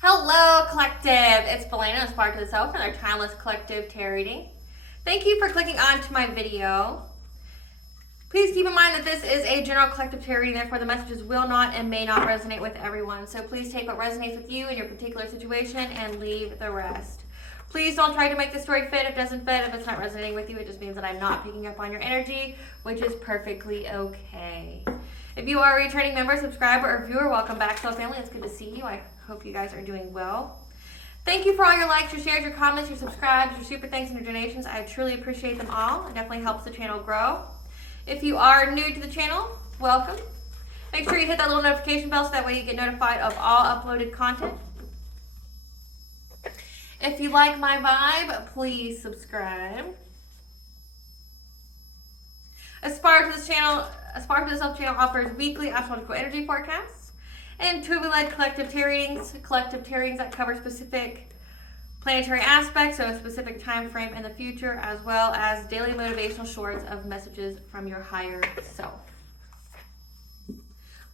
Hello, Collective. It's Belena, Inspired to the Self, and our timeless collective tarot reading. Thank you for clicking on to my video. Please keep in mind that this is a general collective tarot reading, therefore the messages will not and may not resonate with everyone. So please take what resonates with you in your particular situation and leave the rest. Please don't try to make the story fit if it doesn't fit. If it's not resonating with you, it just means that I'm not picking up on your energy, which is perfectly okay. If you are a returning member, subscriber, or viewer, welcome back, Soul Family. It's good to see you. I hope you guys are doing well. Thank you for all your likes, your shares, your comments, your subscribes, your super thanks, and your donations. I truly appreciate them all. It definitely helps the channel grow. If you are new to the channel, welcome. Make sure you hit that little notification bell so that way you get notified of all uploaded content. If you like my vibe, please subscribe. Aspire to the Self channel offers weekly astrological energy forecasts and intuitively led collective tarot readings that cover specific planetary aspects, so a specific time frame in the future, as well as daily motivational shorts of messages from your higher self.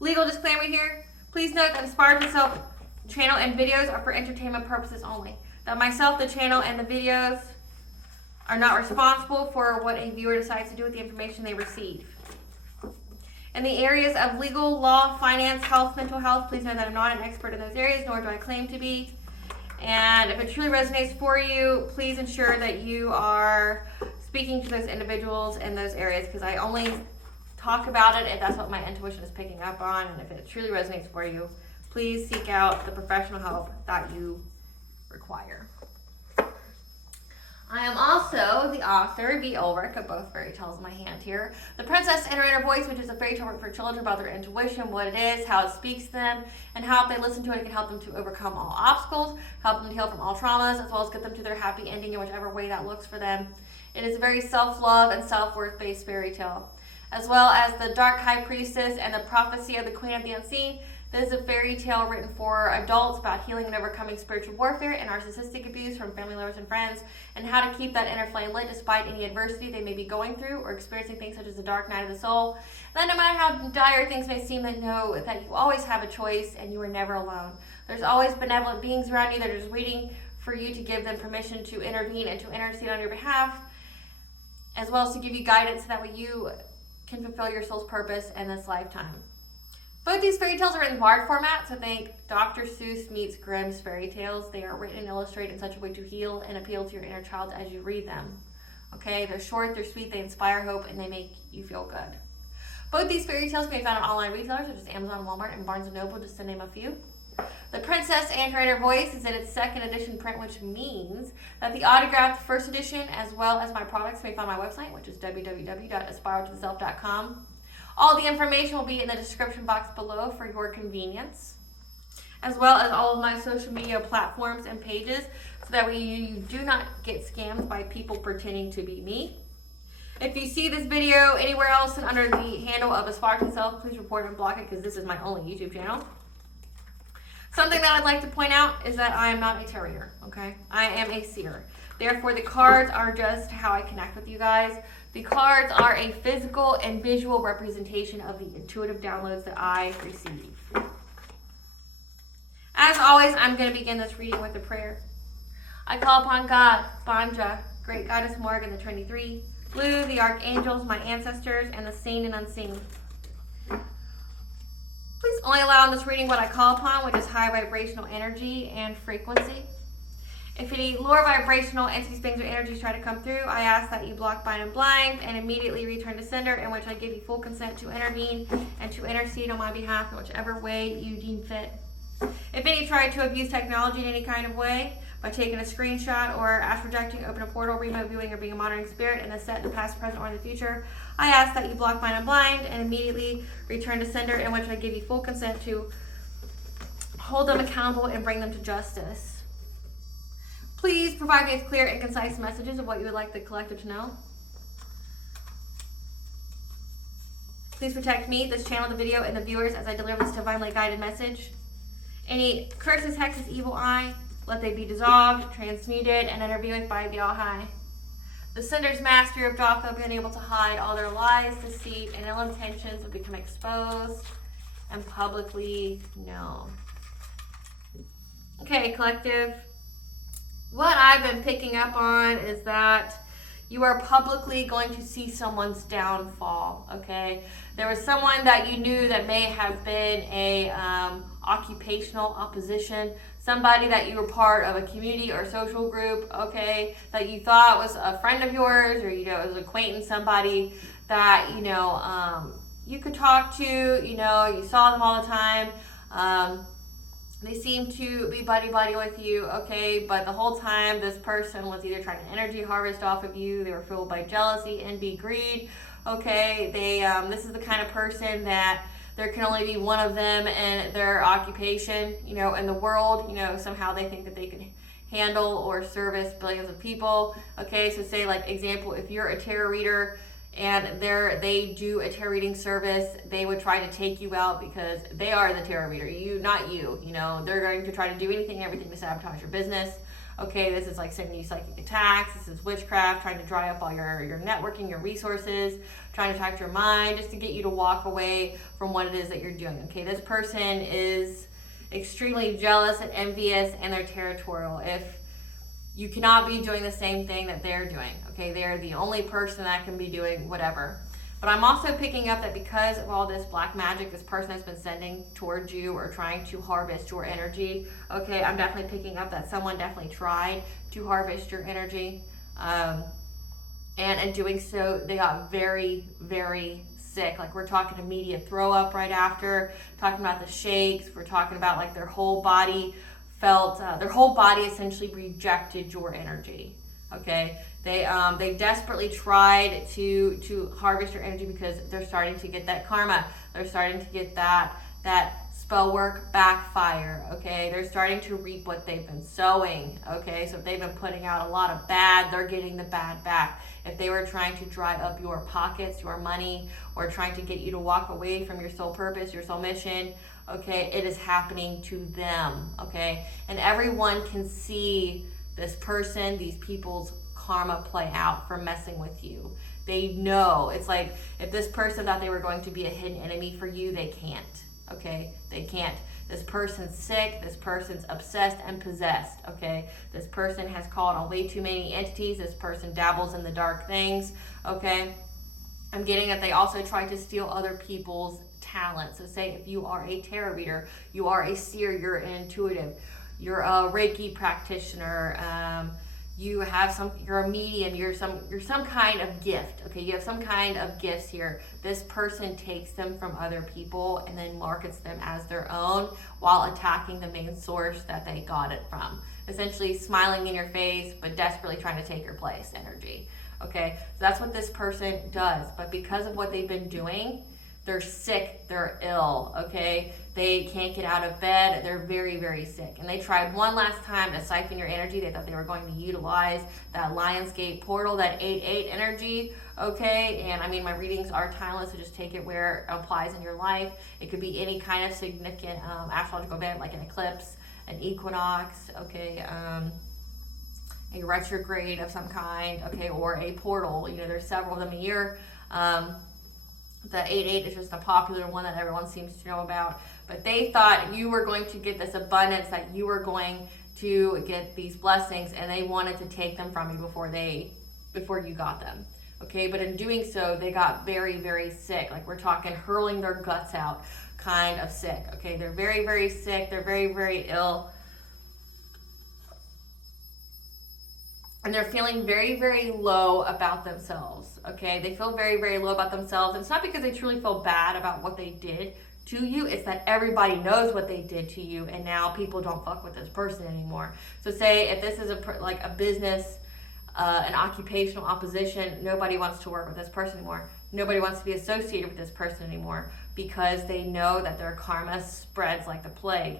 Legal disclaimer here. Please note that Aspire to the Self channel and videos are for entertainment purposes only. That myself, the channel, and the videos are not responsible for what a viewer decides to do with the information they receive. In the areas of legal, law, finance, health, mental health, please know that I'm not an expert in those areas, nor do I claim to be. And if it truly resonates for you, please ensure that you are speaking to those individuals in those areas, because I only talk about it if that's what my intuition is picking up on. And if it truly resonates for you, please seek out the professional help that you require. I am also the author, V. Ulrich, of both fairy tales in my hand here. The Princess and Her Inner Voice, which is a fairy tale for children about their intuition, what it is, how it speaks to them, and how if they listen to it, it can help them to overcome all obstacles, help them to heal from all traumas, as well as get them to their happy ending in whichever way that looks for them. It is a very self-love and self-worth based fairy tale. As well as the Dark High Priestess and the Prophecy of the Queen of the Unseen. This is a fairy tale written for adults about healing and overcoming spiritual warfare and narcissistic abuse from family, lovers, and friends, and how to keep that inner flame lit despite any adversity they may be going through or experiencing things such as the dark night of the soul. And then no matter how dire things may seem, they know that you always have a choice and you are never alone. There's always benevolent beings around you that are just waiting for you to give them permission to intervene and to intercede on your behalf, as well as to give you guidance so that way you can fulfill your soul's purpose in this lifetime. Both these fairy tales are in bard format, so think Dr. Seuss meets Grimm's fairy tales. They are written and illustrated in such a way to heal and appeal to your inner child as you read them. Okay, they're short, they're sweet, they inspire hope, and they make you feel good. Both these fairy tales can be found on online retailers such as Amazon, Walmart, and Barnes & Noble, just to name a few. The Princess and Her Inner Voice is in its second edition print, which means that the autographed first edition, as well as my products, may be found on my website, which is www.aspiraltotheself.com. All the information will be in the description box below for your convenience, as well as all of my social media platforms and pages, so that way you do not get scammed by people pretending to be me. If you see this video anywhere else and under the handle of Aspire to the Self, please report and block it, because this is my only YouTube channel. Something that I'd like to point out is that I am not a tarot, okay? I am a seer. Therefore, the cards are just how I connect with you guys. The cards are a physical and visual representation of the intuitive downloads that I receive. As always, I'm going to begin this reading with a prayer. I call upon God, Banja, Great Goddess Morgan, the Trinity Three, Blue, the Archangels, my ancestors, and the seen and unseen. Please only allow in this reading what I call upon, which is high vibrational energy and frequency. If any lower vibrational entities, beings, or energies try to come through, I ask that you block, bind, and blind, and immediately return to sender, in which I give you full consent to intervene and to intercede on my behalf in whichever way you deem fit. If any try to abuse technology in any kind of way, by taking a screenshot or astral projecting, open a portal, remote viewing, or being a monitoring spirit in the set in the past, present, or in the future, I ask that you block, bind, and blind, and immediately return to sender, in which I give you full consent to hold them accountable and bring them to justice. Please provide me with clear and concise messages of what you would like the collective to know. Please protect me, this channel, the video, and the viewers as I deliver this divinely guided message. Any curses, hexes, evil eye, let they be dissolved, transmuted, and interviewed by the All-High. The sender's master ripped off, they'll be unable to hide all their lies, deceit, and ill intentions will become exposed and publicly known. Okay, collective. What I've been picking up on is that you are publicly going to see someone's downfall, okay? There was someone that you knew that may have been a occupational opposition, somebody that you were part of a community or social group, okay, that you thought was a friend of yours, or, you know, was an acquaintance, somebody that, you know, you could talk to, you know, you saw them all the time. They seem to be buddy-buddy with you, okay, but the whole time this person was either trying to energy harvest off of you, they were fueled by jealousy, envy, greed, okay, this is the kind of person that there can only be one of them in their occupation, you know, in the world, you know, somehow they think that they can handle or service billions of people, okay, so say, like, example, if you're a tarot reader, and they do a tarot reading service, they would try to take you out because they are the tarot reader, not you, you know, they're going to try to do anything and everything to sabotage your business, okay, this is like sending you psychic attacks, this is witchcraft, trying to dry up all your networking, your resources, trying to attack your mind, just to get you to walk away from what it is that you're doing, okay, this person is extremely jealous and envious, and they're territorial. If you cannot be doing the same thing that they're doing, okay? They're the only person that can be doing whatever. But I'm also picking up that because of all this black magic this person has been sending towards you or trying to harvest your energy, okay, I'm definitely picking up that someone definitely tried to harvest your energy. And in doing so, they got very, very sick. Like, we're talking immediate throw up right after, talking about the shakes, we're talking about like their whole body essentially rejected your energy, okay? They desperately tried to harvest your energy because they're starting to get that karma. They're starting to get that spell work backfire, okay? They're starting to reap what they've been sowing, okay? So if they've been putting out a lot of bad, they're getting the bad back. If they were trying to dry up your pockets, your money, or trying to get you to walk away from your soul purpose, your soul mission, okay, it is happening to them, okay? And everyone can see this person, these people's karma play out for messing with you. They know. It's like if this person thought they were going to be a hidden enemy for you, they can't, okay? They can't. This person's sick, this person's obsessed and possessed, okay? This person has called on way too many entities, this person dabbles in the dark things, okay? I'm getting that they also try to steal other people's talent. So say if you are a tarot reader, you are a seer, you're an intuitive, you're a Reiki practitioner, you're a medium, you're some kind of gift, okay? You have some kind of gifts here. This person takes them from other people and then markets them as their own while attacking the main source that they got it from. Essentially smiling in your face, but desperately trying to take your place energy, okay? So that's what this person does. But because of what they've been doing, they're sick, they're ill, okay? They can't get out of bed, they're very, very sick. And they tried one last time to siphon your energy. They thought they were going to utilize that Lionsgate portal, that 8-8 energy, okay? And I mean, my readings are timeless, so just take it where it applies in your life. It could be any kind of significant astrological event, like an eclipse, an equinox, okay? A retrograde of some kind, okay? Or a portal, you know, there's several of them a year. The 8-8 is just a popular one that everyone seems to know about. But they thought you were going to get this abundance, that you were going to get these blessings, and they wanted to take them from you before you got them. Okay, but in doing so, they got very, very sick. Like, we're talking hurling their guts out kind of sick. Okay, they're very, very sick. They're very, very ill. And they're feeling very, very low about themselves, okay? They feel very, very low about themselves. And it's not because they truly feel bad about what they did to you. It's that everybody knows what they did to you, and now people don't fuck with this person anymore. So say if this is a business, an occupational opposition, nobody wants to work with this person anymore. Nobody wants to be associated with this person anymore because they know that their karma spreads like the plague.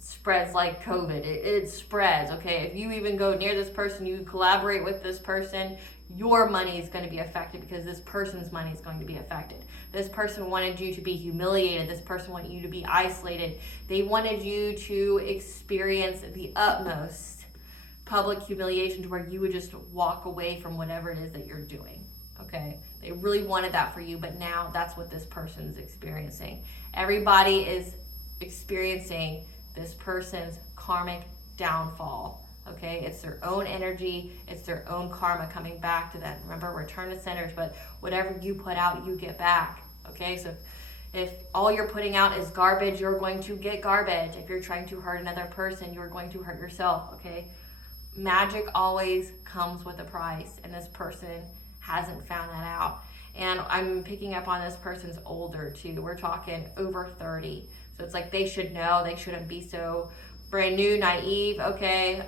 Spreads like COVID. It spreads, okay? If you even go near this person, you collaborate with this person, your money is going to be affected because this person's money is going to be affected. This person wanted you to be humiliated. This person wanted you to be isolated. They wanted you to experience the utmost public humiliation to where you would just walk away from whatever it is that you're doing, okay? They really wanted that for you, but now that's what this person's experiencing. Everybody is experiencing this person's karmic downfall. Okay, it's their own energy, it's their own karma coming back to them. Remember, return to senders, but whatever you put out, you get back. Okay, so if all you're putting out is garbage, you're going to get garbage. If you're trying to hurt another person, you're going to hurt yourself. Okay, magic always comes with a price, and this person hasn't found that out. And I'm picking up on this person's older too. We're talking over 30. So it's like they should know. They shouldn't be so brand new, naive, okay?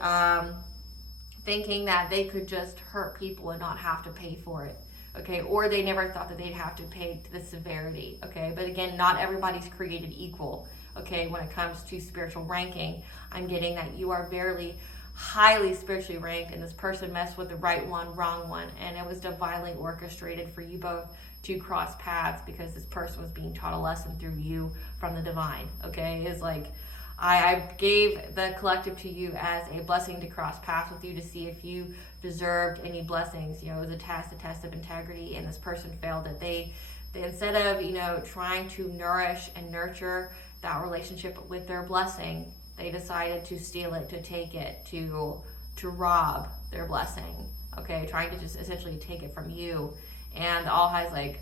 Thinking that they could just hurt people and not have to pay for it, okay? Or they never thought that they'd have to pay the severity, okay? But again, not everybody's created equal, okay? When it comes to spiritual ranking, I'm getting that you are very highly spiritually ranked, and this person messed with the right one, wrong one, and it was divinely orchestrated for you both to cross paths because this person was being taught a lesson through you from the divine. Okay, it's like I gave the collective to you as a blessing to cross paths with you to see if you deserved any blessings. You know, it was a test of integrity, and this person failed that they instead of, you know, trying to nourish and nurture that relationship with their blessing, they decided to steal it, to take it, to rob their blessing, okay? Trying to just essentially take it from you. And the All High's like,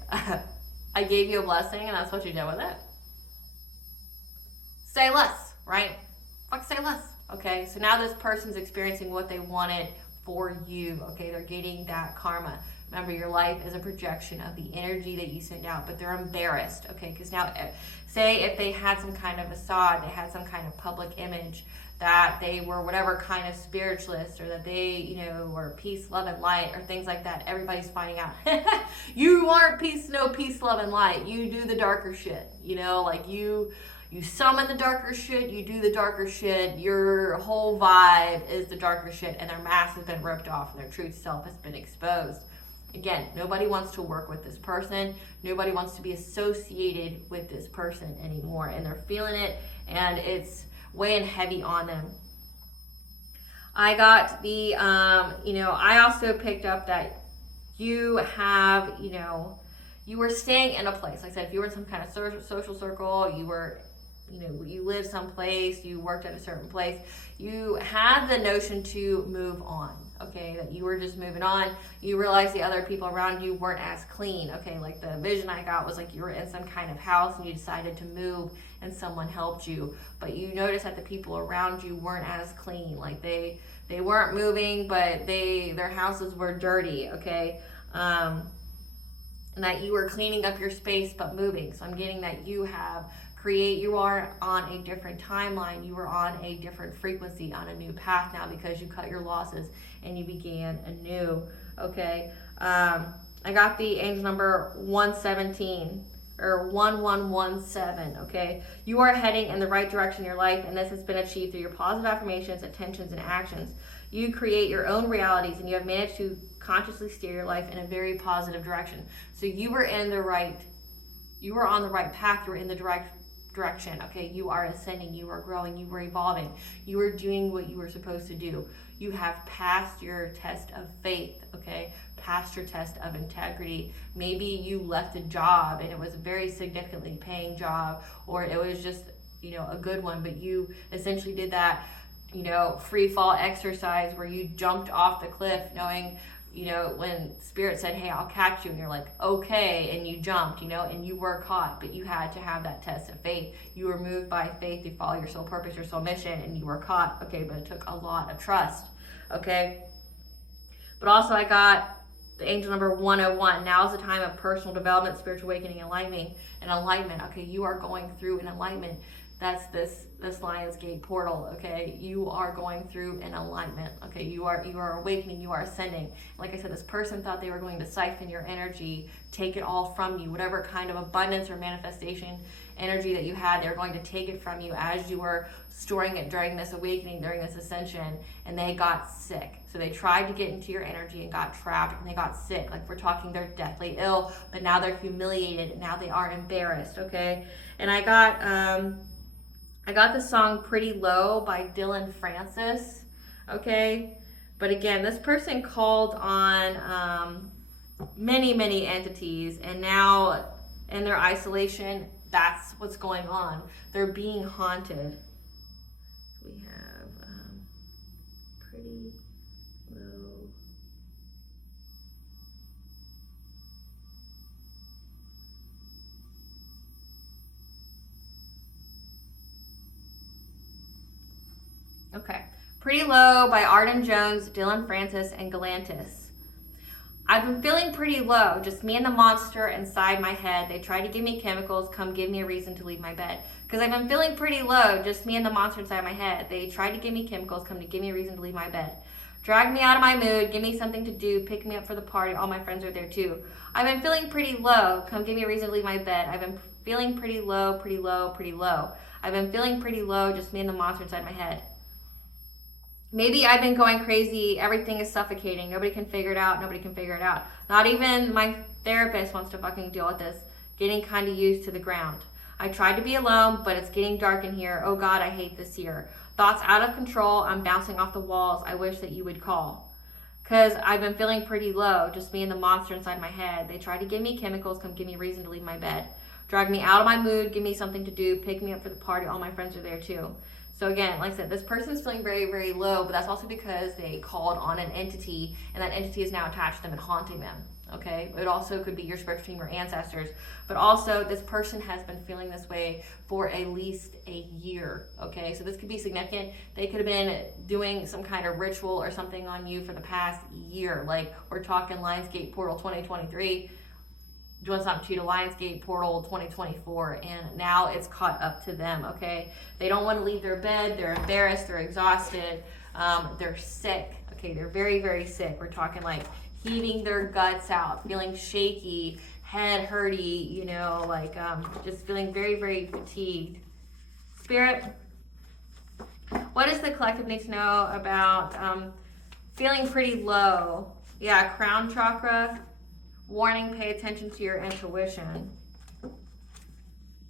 I gave you a blessing and that's what you did with it. Say less, right? Say less, okay? So now this person's experiencing what they wanted for you, okay? They're getting that karma. Remember, your life is a projection of the energy that you send out, but they're embarrassed, okay? Because now, say if they had some kind of facade, they had some kind of public image, that they were whatever kind of spiritualist, or that they, you know, were peace, love, and light, or things like that, everybody's finding out, you aren't peace, love, and light. You do the darker shit, you know, like you summon the darker shit, you do the darker shit, your whole vibe is the darker shit, and their mask has been ripped off and their true self has been exposed. Again, nobody wants to work with this person. Nobody wants to be associated with this person anymore. And they're feeling it, and it's weighing heavy on them. I got the, I also picked up that you have, you were staying in a place. Like I said, if you were in some kind of social circle, you were, you lived someplace, you worked at a certain place, you had the notion to move on. Okay, that you were just moving on. You realized the other people around you weren't as clean. Okay, like the vision I got was like you were in some kind of house and you decided to move and someone helped you. But you noticed that the people around you weren't as clean. Like they weren't moving, but their houses were dirty, okay? And that you were cleaning up your space but moving. So I'm getting that you are on a different timeline. You were on a different frequency, on a new path now because you cut your losses and you began anew, okay? I got the angel number 117 or 1117, okay? You are heading in the right direction in your life, and this has been achieved through your positive affirmations, intentions, and actions. You create your own realities, and you have managed to consciously steer your life in a very positive direction. So you were on the right path, you were in the direction, okay? You are ascending, you are growing, you were evolving, you were doing what you were supposed to do. You have passed your test of faith, okay? Passed your test of integrity. Maybe you left a job and it was a very significantly paying job, or it was just, a good one, but you essentially did that, free fall exercise where you jumped off the cliff knowing, when Spirit said, hey, I'll catch you, and you're like, okay, and you jumped, and you were caught, but you had to have that test of faith. You were moved by faith to follow your soul purpose, your soul mission, and you were caught, okay, but it took a lot of trust, okay? But also I got the angel number 101. Now is the time of personal development, spiritual awakening, and alignment, okay? You are going through an alignment. That's this Lionsgate portal, okay? You are going through an alignment, okay? You are awakening, you are ascending. Like I said, this person thought they were going to siphon your energy, take it all from you. Whatever kind of abundance or manifestation energy that you had, they're going to take it from you as you were storing it during this awakening, during this ascension, and they got sick. So they tried to get into your energy and got trapped, and they got sick. Like we're talking, they're deathly ill, but now they're humiliated, and now they are embarrassed, okay? And I got the song Pretty Low by Dylan Francis, okay? But again, this person called on many entities, and now in their isolation, that's what's going on. They're being haunted. We have Okay. Pretty Low by Arden Jones, Dylan Francis, and Galantis. I've been feeling pretty low, just me and the monster inside my head. They try to give me chemicals, come give me a reason to leave my bed. Because I've been feeling pretty low, just me and the monster inside my head. They try to give me chemicals, come to give me a reason to leave my bed. Drag me out of my mood, give me something to do, pick me up for the party, all my friends are there too. I've been feeling pretty low, come give me a reason to leave my bed. I've been feeling pretty low, pretty low, pretty low. I've been feeling pretty low, just me and the monster inside my head. Maybe I've been going crazy, everything is suffocating, nobody can figure it out, nobody can figure it out. Not even my therapist wants to fucking deal with this. Getting kind of used to the ground. I tried to be alone, but it's getting dark in here. Oh God, I hate this here. Thoughts out of control, I'm bouncing off the walls, I wish that you would call. Cause I've been feeling pretty low, just me and the monster inside my head. They try to give me chemicals, come give me a reason to leave my bed. Drag me out of my mood, give me something to do, pick me up for the party, all my friends are there too. So again, like I said, this person is feeling very, very low, but that's also because they called on an entity, and that entity is now attached to them and haunting them, okay? It also could be your spiritual team or ancestors, but also this person has been feeling this way for at least a year, okay? So this could be significant. They could have been doing some kind of ritual or something on you for the past year, like we're talking Lionsgate Portal 2023, doing something to you to Lionsgate Portal 2024, and now it's caught up to them, okay? They don't want to leave their bed, they're embarrassed, they're exhausted, they're sick, okay? They're very, very sick. We're talking like heaving their guts out, feeling shaky, head hurty, you know, like just feeling very, very fatigued. Spirit, what does the collective need to know about feeling pretty low? Yeah, crown chakra. Warning, pay attention to your intuition.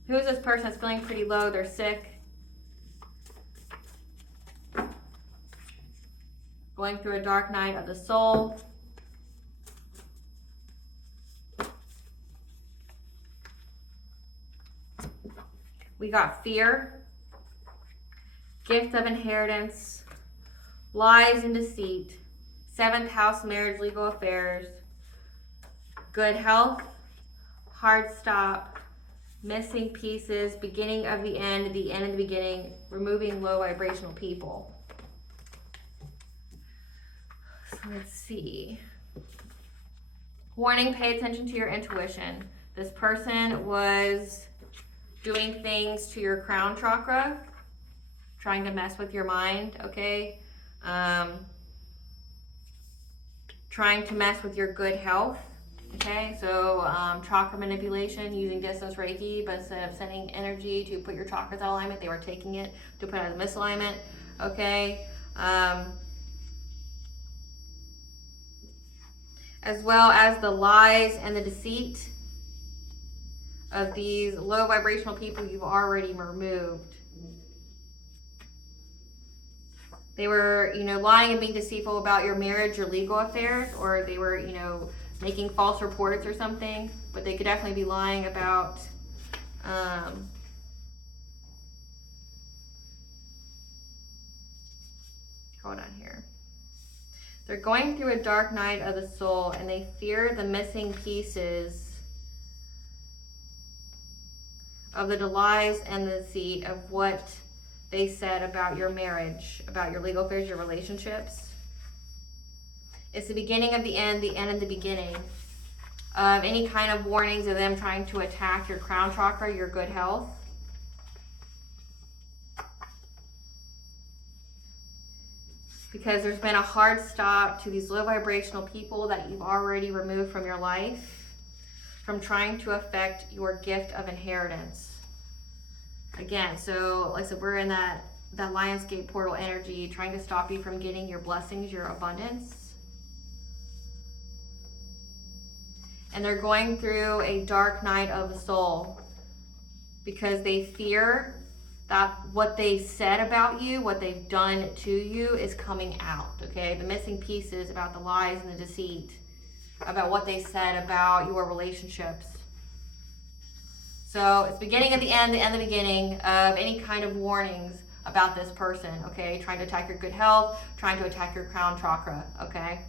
Who is this person that's feeling pretty low? They're sick. Going through a dark night of the soul. We got fear, gift of inheritance, lies and deceit, 7th house, marriage, legal affairs, good health, hard stop, missing pieces, beginning of the end of the beginning, removing low vibrational people. So let's see. Warning, pay attention to your intuition. This person was doing things to your crown chakra, trying to mess with your mind, okay? Trying to mess with your good health. Okay, so chakra manipulation using distance Reiki, but instead of sending energy to put your chakras out of alignment, they were taking it to put out of misalignment. Okay, as well as the lies and the deceit of these low vibrational people you've already removed. They were, you know, lying and being deceitful about your marriage, your legal affairs, or they were, you know, making false reports or something, but they could definitely be lying about hold on here. They're going through a dark night of the soul and they fear the missing pieces of the lies and the deceit of what they said about your marriage, about your legal affairs, your relationships. It's the beginning of the end of the beginning of any kind of warnings of them trying to attack your crown chakra, your good health. Because there's been a hard stop to these low vibrational people that you've already removed from your life, from trying to affect your gift of inheritance. Again, so like I said, we're in that Lionsgate portal energy, trying to stop you from getting your blessings, your abundance. And they're going through a dark night of the soul because they fear that what they said about you, what they've done to you is coming out, okay? The missing pieces about the lies and the deceit, about what they said about your relationships. So it's beginning of the end of the beginning of any kind of warnings about this person, okay? Trying to attack your good health, trying to attack your crown chakra, okay?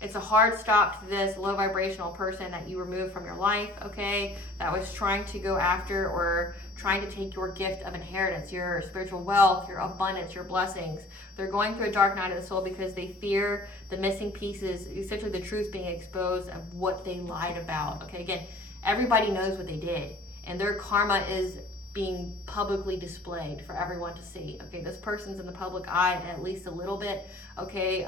It's a hard stop to this low vibrational person that you removed from your life, okay? That was trying to go after or trying to take your gift of inheritance, your spiritual wealth, your abundance, your blessings. They're going through a dark night of the soul because they fear the missing pieces, essentially the truth being exposed of what they lied about. Okay, again, everybody knows what they did, and their karma is being publicly displayed for everyone to see. Okay, this person's in the public eye at least a little bit. Okay,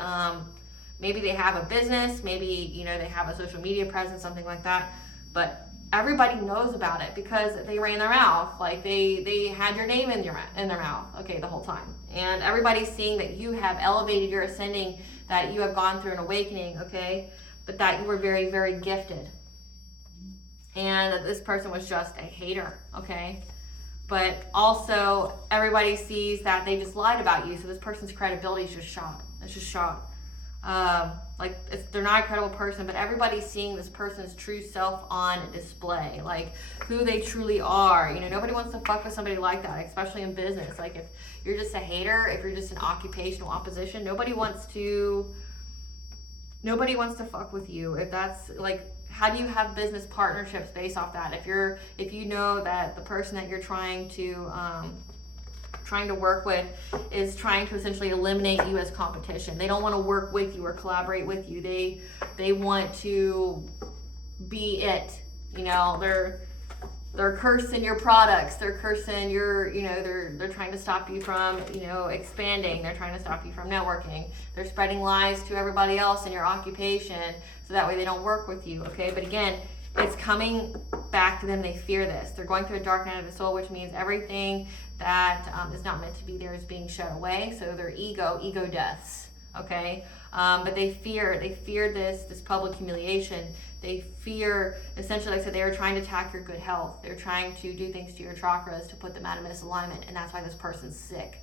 maybe they have a business, maybe they have a social media presence, something like that, but everybody knows about it because they ran their mouth. Like they had your name in their mouth, okay, the whole time. And everybody's seeing that you have elevated, you're ascending, that you have gone through an awakening, okay, but that you were very, very gifted. And that this person was just a hater, okay? But also everybody sees that they just lied about you, so this person's credibility is just shot. It's just shot. They're not a credible person, but everybody's seeing this person's true self on display, like who they truly are. Nobody wants to fuck with somebody like that, especially in business. Like if you're just a hater, if you're just an occupational opposition, nobody wants to fuck with you. If that's like, how do you have business partnerships based off that? If you know that the person that you're trying to work with is trying to essentially eliminate you as competition. They don't want to work with you or collaborate with you. They want to be it. They're cursing your products. They're cursing your, they're trying to stop you from, expanding. They're trying to stop you from networking. They're spreading lies to everybody else in your occupation so that way they don't work with you, okay? But again, it's coming back to them. They fear this. They're going through a dark night of the soul, which means everything that is not meant to be there is being shut away. So their ego deaths, okay? But they fear this public humiliation. They fear, essentially, like I said, they are trying to attack your good health. They're trying to do things to your chakras to put them out of misalignment, and that's why this person's sick,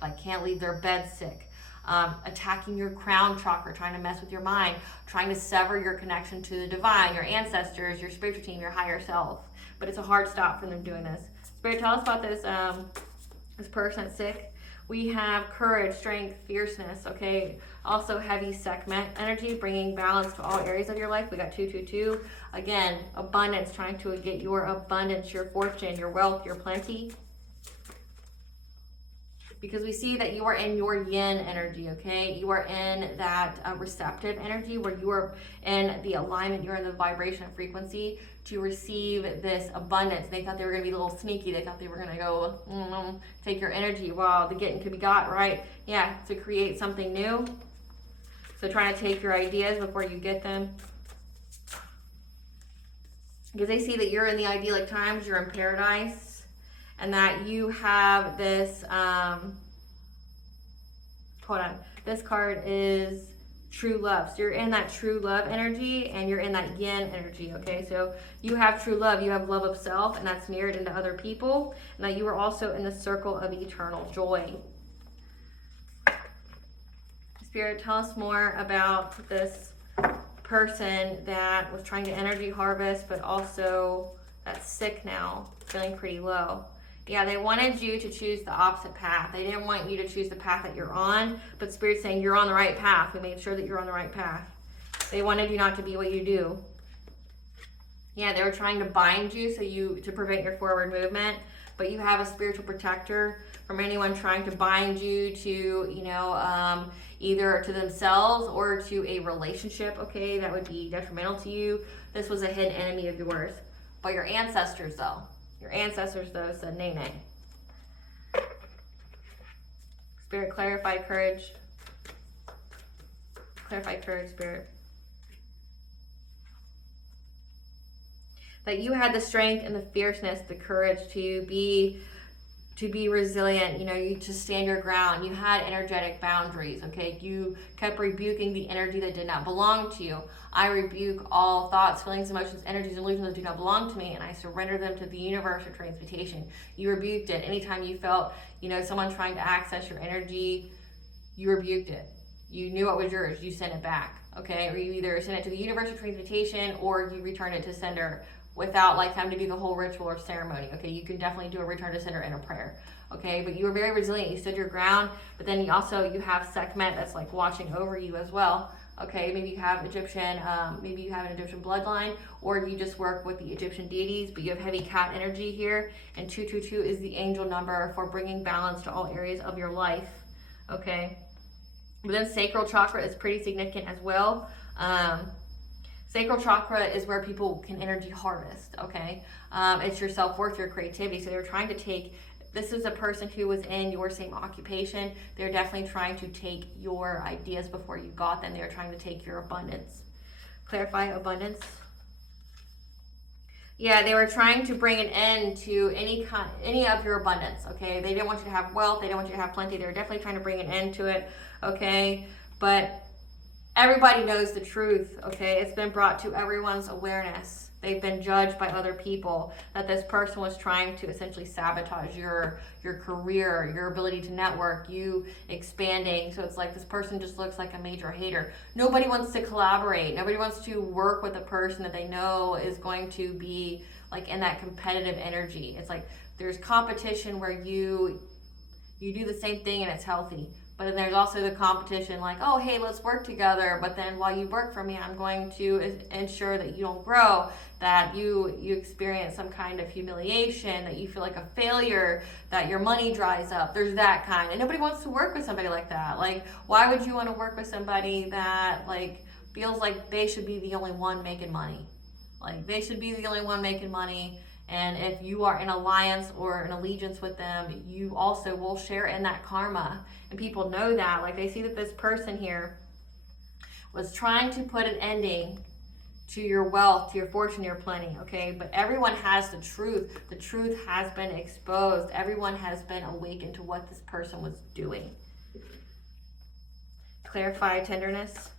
like can't leave their bed sick. Attacking your crown chakra, trying to mess with your mind, trying to sever your connection to the divine, your ancestors, your spiritual team, your higher self. But it's a hard stop for them doing this. Spirit, tell us about this person that's sick. We have courage, strength, fierceness, okay? Also heavy Sekhmet energy, bringing balance to all areas of your life. We got 222. Again, abundance, trying to get your abundance, your fortune, your wealth, your plenty. Because we see that you are in your yin energy, okay? You are in that receptive energy where you are in the alignment, you're in the vibration and frequency to receive this abundance. They thought they were going to be a little sneaky. They thought they were going to go take your energy. Wow, the getting could be got, right? Yeah, to create something new. So trying to take your ideas before you get them. Because they see that you're in the idyllic times, you're in paradise. And that you have this, this card is true love. So you're in that true love energy and you're in that yin energy, okay? So you have true love, you have love of self, and that's mirrored into other people. And that you are also in the circle of eternal joy. Spirit, tell us more about this person that was trying to energy harvest, but also that's sick now, feeling pretty low. Yeah, they wanted you to choose the opposite path. They didn't want you to choose the path that you're on, but Spirit's saying you're on the right path. We made sure that you're on the right path. They wanted you not to be what you do. Yeah, they were trying to bind you to prevent your forward movement, but you have a spiritual protector from anyone trying to bind you to, either to themselves or to a relationship, okay, that would be detrimental to you. This was a hidden enemy of yours. But your ancestors, though. Your ancestors, though, said nay, nay. Spirit, clarify courage. Clarify courage, Spirit. That you had the strength and the fierceness, the courage to be resilient, you to stand your ground. You had energetic boundaries, okay? You kept rebuking the energy that did not belong to you. I rebuke all thoughts, feelings, emotions, energies, illusions that do not belong to me, and I surrender them to the universe or transmutation. You rebuked it. Anytime you felt, someone trying to access your energy, you rebuked it. You knew what was yours. You sent it back, okay? Or you either sent it to the universe or transmutation, or you returned it to sender without having to do the whole ritual or ceremony, okay? You can definitely do a return to sender and a prayer, okay? But you were very resilient. You stood your ground, but then you have Sekhmet that's watching over you as well. Okay, maybe you have Egyptian, maybe you have an Egyptian bloodline, or you just work with the Egyptian deities, but you have heavy cat energy here. And 222 is the angel number for bringing balance to all areas of your life. Okay, but then sacral chakra is pretty significant as well. Sacral chakra is where people can energy harvest. Okay, it's your self-worth, your creativity. So they're trying to take, this is a person who was in your same occupation. They're definitely trying to take your ideas before you got them. They're trying to take your abundance. Clarify abundance. Yeah, they were trying to bring an end to any of your abundance. Okay, they didn't want you to have wealth. They didn't want you to have plenty. They were definitely trying to bring an end to it. Okay, but everybody knows the truth. Okay, it's been brought to everyone's awareness. They've been judged by other people that this person was trying to essentially sabotage your career, your ability to network, you expanding. So it's like this person just looks like a major hater. Nobody wants to collaborate. Nobody wants to work with a person that they know is going to be like in that competitive energy. It's like there's competition where you do the same thing and it's healthy. But then there's also the competition like, oh, hey, let's work together. But then while you work for me, I'm going to ensure that you don't grow, that you experience some kind of humiliation, that you feel like a failure, that your money dries up. There's that kind. And nobody wants to work with somebody like that. Like, why would you want to work with somebody that like feels like they should be the only one making money? Like, they should be the only one making money. And if you are in alliance or an allegiance with them, you also will share in that karma. And people know that. Like, they see that this person here was trying to put an ending to your wealth, to your fortune, your plenty, okay? But everyone has the truth. The truth has been exposed. Everyone has been awakened to what this person was doing. Clarify tenderness.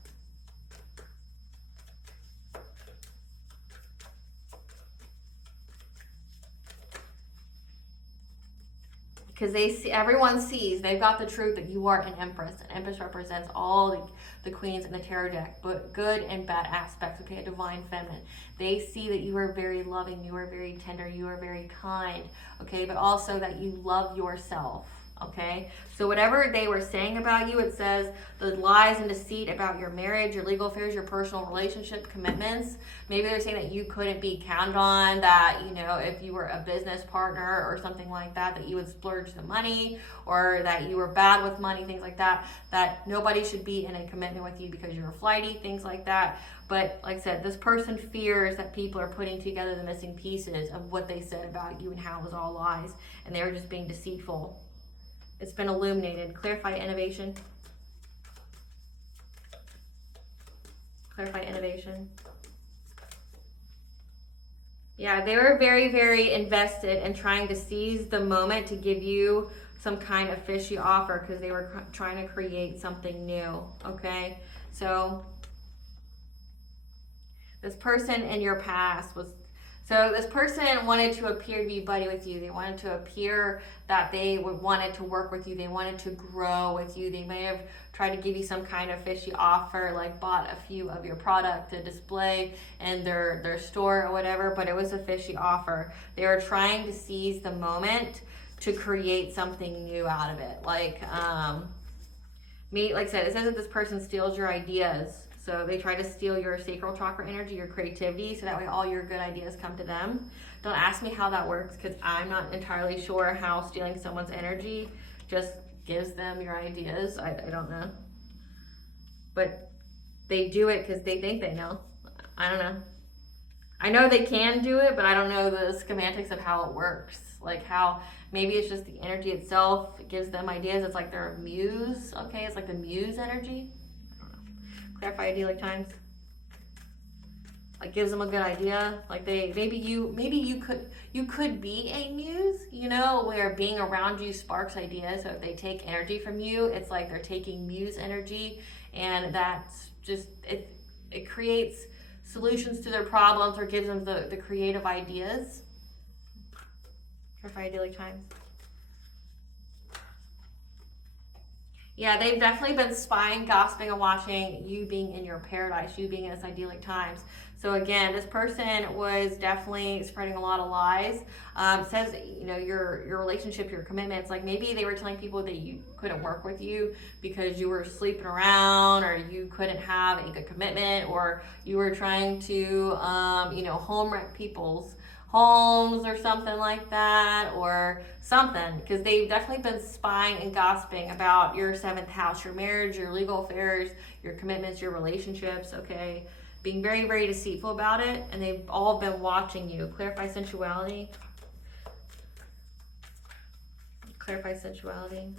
Because everyone sees, they've got the truth that you are an empress. An empress represents all the queens in the tarot deck, but good and bad aspects, okay, a divine feminine. They see that you are very loving, you are very tender, you are very kind, okay, but also that you love yourself. Okay, so whatever they were saying about you, it says the lies and deceit about your marriage, your legal affairs, your personal relationship commitments. Maybe they're saying that you couldn't be counted on, that, you know, if you were a business partner or something like that, that you would splurge the money, or that you were bad with money, things like that, that nobody should be in a commitment with you because you're flighty, things like that. But like I said, this person fears that people are putting together the missing pieces of what they said about you and how it was all lies, and they were just being deceitful. It's been illuminated. Clarify innovation. Clarify innovation. Yeah, they were very, very invested in trying to seize the moment to give you some kind of fishy offer because they were trying to create something new, okay? So this person in your past was, so this person wanted to appear to be buddy with you. They wanted to appear that they wanted to work with you. They wanted to grow with you. They may have tried to give you some kind of fishy offer, like bought a few of your product to display in their store or whatever, but it was a fishy offer. They were trying to seize the moment to create something new out of it. Like I said, it says that this person steals your ideas. So they try to steal your sacral chakra energy, your creativity, so that way all your good ideas come to them. Don't ask me how that works because I'm not entirely sure how stealing someone's energy just gives them your ideas. I don't know. But they do it because they think they know. I don't know. I know they can do it, but I don't know the schematics of how it works. Like how maybe it's just the energy itself. It gives them ideas. It's like their muse. Okay, it's like the muse energy. Clarify idyllic times. Like gives them a good idea. Like maybe you could be a muse, you know, where being around you sparks ideas. So if they take energy from you, it's like they're taking muse energy, and that's just it creates solutions to their problems or gives them the creative ideas. Clarify idyllic times. Yeah, they've definitely been spying, gossiping, and watching you being in your paradise, you being in this idyllic times. So again, this person was definitely spreading a lot of lies. Says, you know, your relationship, your commitments, like maybe they were telling people that you couldn't work with you because you were sleeping around, or you couldn't have a good commitment, or you were trying to, you know, home wreck people's homes or something like that, or something, because they've definitely been spying and gossiping about your seventh house, your marriage, your legal affairs, your commitments, your relationships, okay? Being very, very deceitful about it, and they've all been watching you. Clarify sensuality. Clarify sensuality.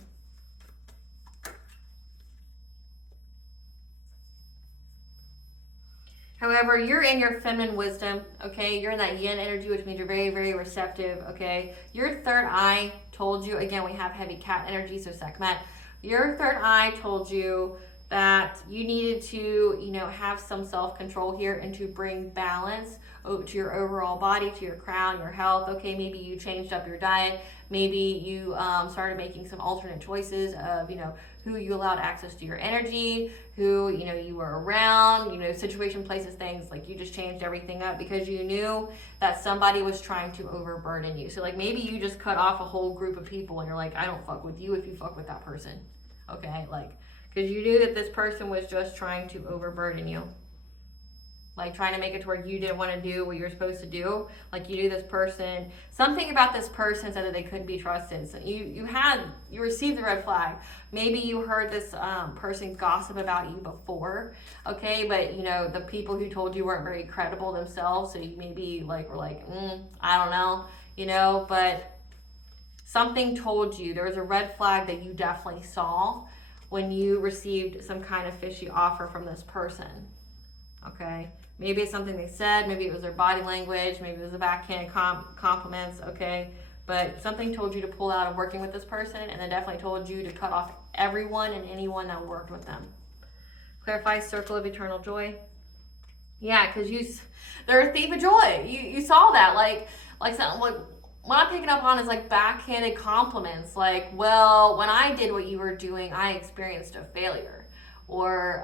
However, you're in your feminine wisdom, okay? You're in that yin energy, which means you're very, very receptive, okay? Your third eye told you, again, we have heavy cat energy, so Sekhmet. Your third eye told you that you needed to, you know, have some self-control here and to bring balance to your overall body, to your crown, your health. Okay, maybe you changed up your diet. Maybe you started making some alternate choices of, you know, who you allowed access to your energy, who, you know, you were around, you know, situation, places, things. Like you just changed everything up because you knew that somebody was trying to overburden you. So like maybe you just cut off a whole group of people and you're like, I don't fuck with you if you fuck with that person. Okay, like, because you knew that this person was just trying to overburden you. Like trying to make it to where you didn't want to do what you're supposed to do. Like you knew this person, something about this person said that they couldn't be trusted. So you received the red flag. Maybe you heard this person gossip about you before, okay? But you know, the people who told you weren't very credible themselves. So you maybe like were like, I don't know, you know, but something told you, there was a red flag that you definitely saw when you received some kind of fishy offer from this person, okay? Maybe it's something they said, maybe it was their body language, maybe it was the backhand compliments, okay? But something told you to pull out of working with this person, and then definitely told you to cut off everyone and anyone that worked with them. Clarify circle of eternal joy. Yeah, because they're a thief of joy. You saw that, like something, what I'm picking up on is like backhanded compliments, like, well, when I did what you were doing, I experienced a failure, or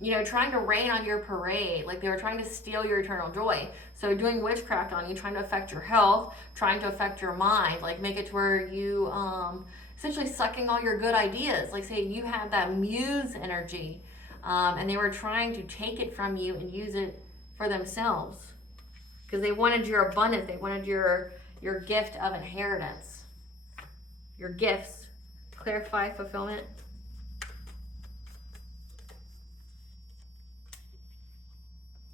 you know, trying to rain on your parade, like they were trying to steal your eternal joy. So doing witchcraft on you, trying to affect your health, trying to affect your mind, like make it to where you essentially sucking all your good ideas. Like say you had that muse energy, and they were trying to take it from you and use it for themselves because they wanted your abundance, they wanted your gift of inheritance, your gifts. Clarify fulfillment.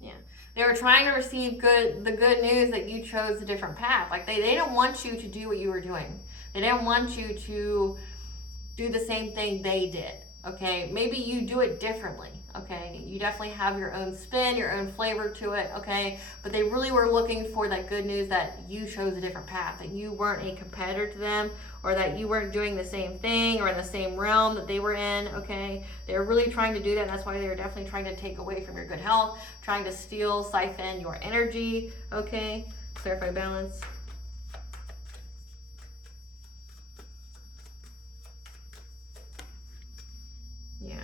Yeah, they were trying to receive the good news that you chose a different path. Like they didn't want you to do what you were doing. They didn't want you to do the same thing they did. Okay, maybe you do it differently. Okay, you definitely have your own spin, your own flavor to it. Okay, but they really were looking for that good news that you chose a different path, that you weren't a competitor to them, or that you weren't doing the same thing or in the same realm that they were in. Okay, they were really trying to do that, and that's why they were definitely trying to take away from your good health, trying to steal, siphon your energy. Okay, clarify balance. Yeah.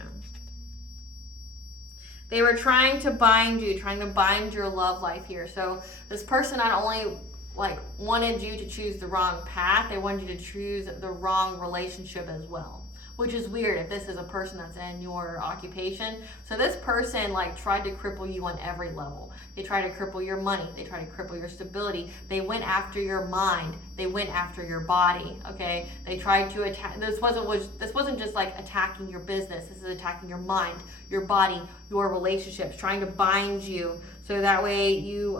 They were trying to bind you, trying to bind your love life here. So this person not only like wanted you to choose the wrong path, they wanted you to choose the wrong relationship as well. Which is weird if this is a person that's in your occupation. So this person like tried to cripple you on every level. They tried to cripple your money. They tried to cripple your stability. They went after your mind. They went after your body. Okay. They tried to attack. This wasn't just like attacking your business. This is attacking your mind, your body, your relationships. Trying to bind you so that way you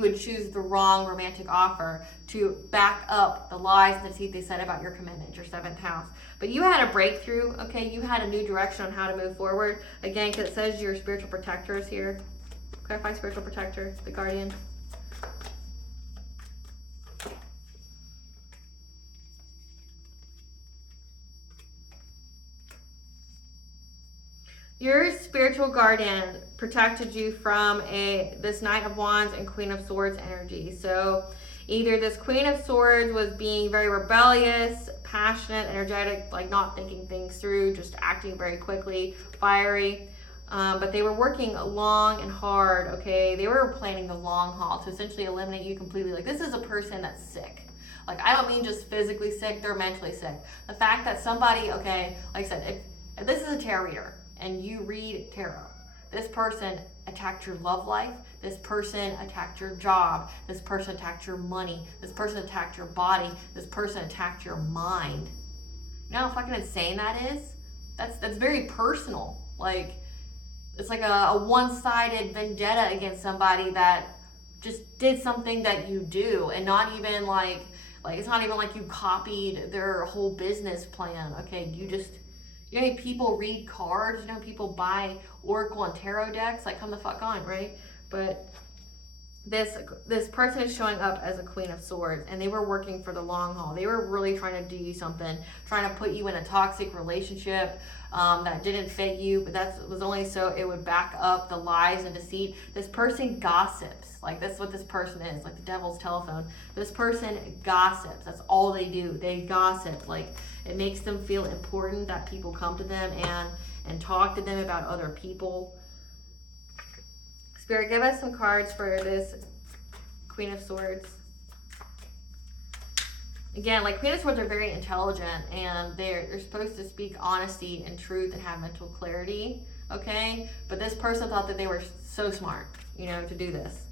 would choose the wrong romantic offer to back up the lies and deceit they said about your commitment, your seventh house. But you had a breakthrough, okay? You had a new direction on how to move forward. Again, because it says your spiritual protector is here. Clarify spiritual protector, the guardian. Your spiritual guardian protected you from this Knight of Wands and Queen of Swords energy. So Either this Queen of Swords was being very rebellious, passionate, energetic, like not thinking things through, just acting very quickly, fiery. But they were working long and hard, okay? They were planning the long haul to essentially eliminate you completely. Like, this is a person that's sick. Like, I don't mean just physically sick, they're mentally sick. The fact that somebody, okay, like I said, if this is a tarot reader and you read tarot, this person attacked your love life, this person attacked your job, this person attacked your money, this person attacked your body, this person attacked your mind. You know how fucking insane that is? That's very personal. Like, it's like a one-sided vendetta against somebody that just did something that you do, and not even like it's not even like you copied their whole business plan, okay? You know how many people read cards? You know how many people buy Oracle and tarot decks? Like, come the fuck on, right? But this person is showing up as a Queen of Swords, and they were working for the long haul. They were really trying to do you something, trying to put you in a toxic relationship that didn't fit you, but that was only so it would back up the lies and deceit. This person gossips. Like, that's what this person is, like the devil's telephone. This person gossips. That's all they do. They gossip. Like, it makes them feel important that people come to them and talk to them about other people. Spirit, give us some cards for this Queen of Swords. Again, like, Queen of Swords are very intelligent, and they're supposed to speak honesty and truth and have mental clarity, okay? But this person thought that they were so smart, you know, to do this.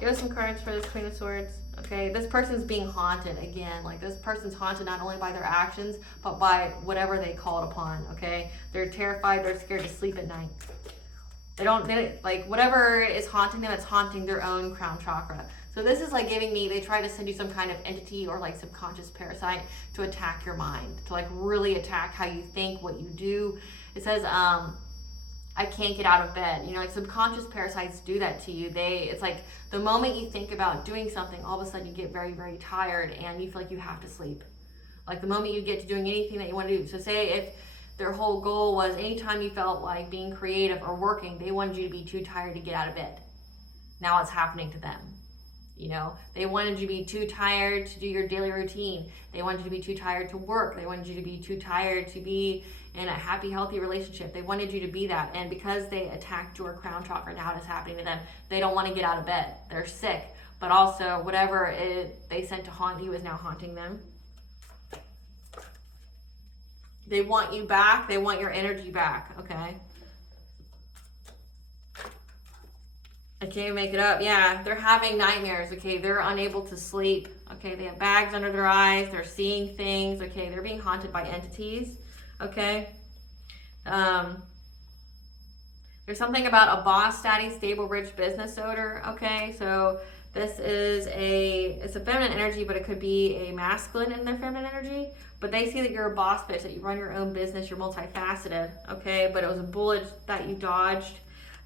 Give us some cards for this Queen of Swords, okay? This person's being haunted, again. Like, this person's haunted not only by their actions, but by whatever they called upon, okay? They're terrified, they're scared to sleep at night. They don't like, whatever is haunting them, it's haunting their own crown chakra. So this is like giving me, they try to send you some kind of entity or like subconscious parasite to attack your mind, to like really attack how you think, what you do. It says, I can't get out of bed. You know, like, subconscious parasites do that to you. It's like the moment you think about doing something, all of a sudden you get very, very tired and you feel like you have to sleep. Like, the moment you get to doing anything that you want to do. So say if their whole goal was anytime you felt like being creative or working, they wanted you to be too tired to get out of bed. Now it's happening to them. You know, they wanted you to be too tired to do your daily routine. They wanted you to be too tired to work. They wanted you to be too tired to be in a happy, healthy relationship. They wanted you to be that. And because they attacked your crown chakra, now it's happening to them. They don't want to get out of bed. They're sick. But also, whatever they sent to haunt you is now haunting them. They want you back. They want your energy back, okay? I can't even make it up. Yeah, they're having nightmares, okay? They're unable to sleep, okay? They have bags under their eyes. They're seeing things, okay? They're being haunted by entities, okay? There's something about a boss, daddy, stable, rich business owner, okay? So this is it's a feminine energy, but it could be a masculine in their feminine energy. But they see that you're a boss bitch, that you run your own business, you're multifaceted, okay? But it was a bullet that you dodged,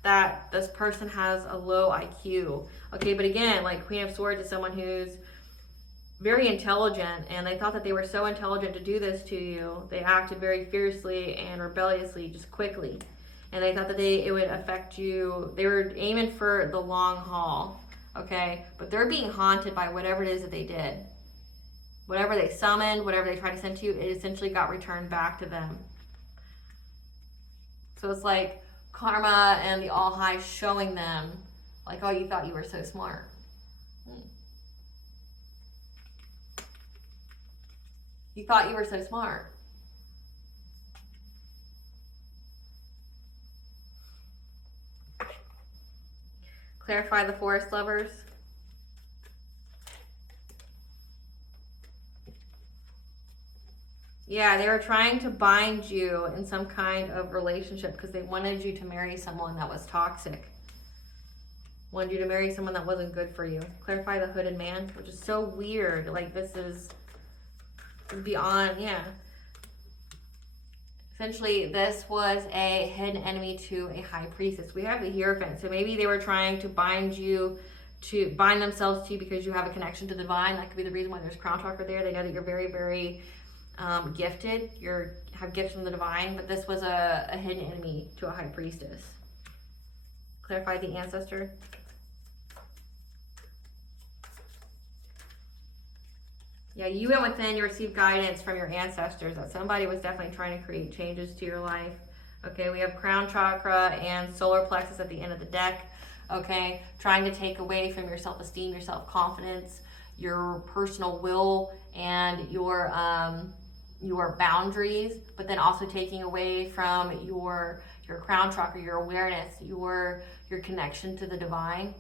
that this person has a low IQ, okay? But again, like, Queen of Swords is someone who's very intelligent, and they thought that they were so intelligent to do this to you. They acted very fiercely and rebelliously, just quickly. And they thought that it would affect you. They were aiming for the long haul, okay? But they're being haunted by whatever it is that they did. Whatever they summoned, whatever they tried to send to you, it essentially got returned back to them. So it's like karma and the all high showing them, like, oh, you thought you were so smart. You thought you were so smart. Clarify the forest lovers. Yeah, they were trying to bind you in some kind of relationship because they wanted you to marry someone that was toxic. Wanted you to marry someone that wasn't good for you. Clarify the hooded man, which is so weird. Like, this is beyond, yeah. Essentially, this was a hidden enemy to a high priestess. We have the Hierophant. So maybe they were trying to bind themselves to you because you have a connection to the divine. That could be the reason why there's crown chakra there. They know that you're very, very gifted. Have gifts from the divine, but this was a hidden enemy to a high priestess. Clarify the ancestor. Yeah, you went within, you received guidance from your ancestors that somebody was definitely trying to create changes to your life. Okay, we have crown chakra and solar plexus at the end of the deck. Okay, trying to take away from your self-esteem, your self-confidence, your personal will, and your boundaries, but then also taking away from your crown chakra, your awareness, your connection to the divine,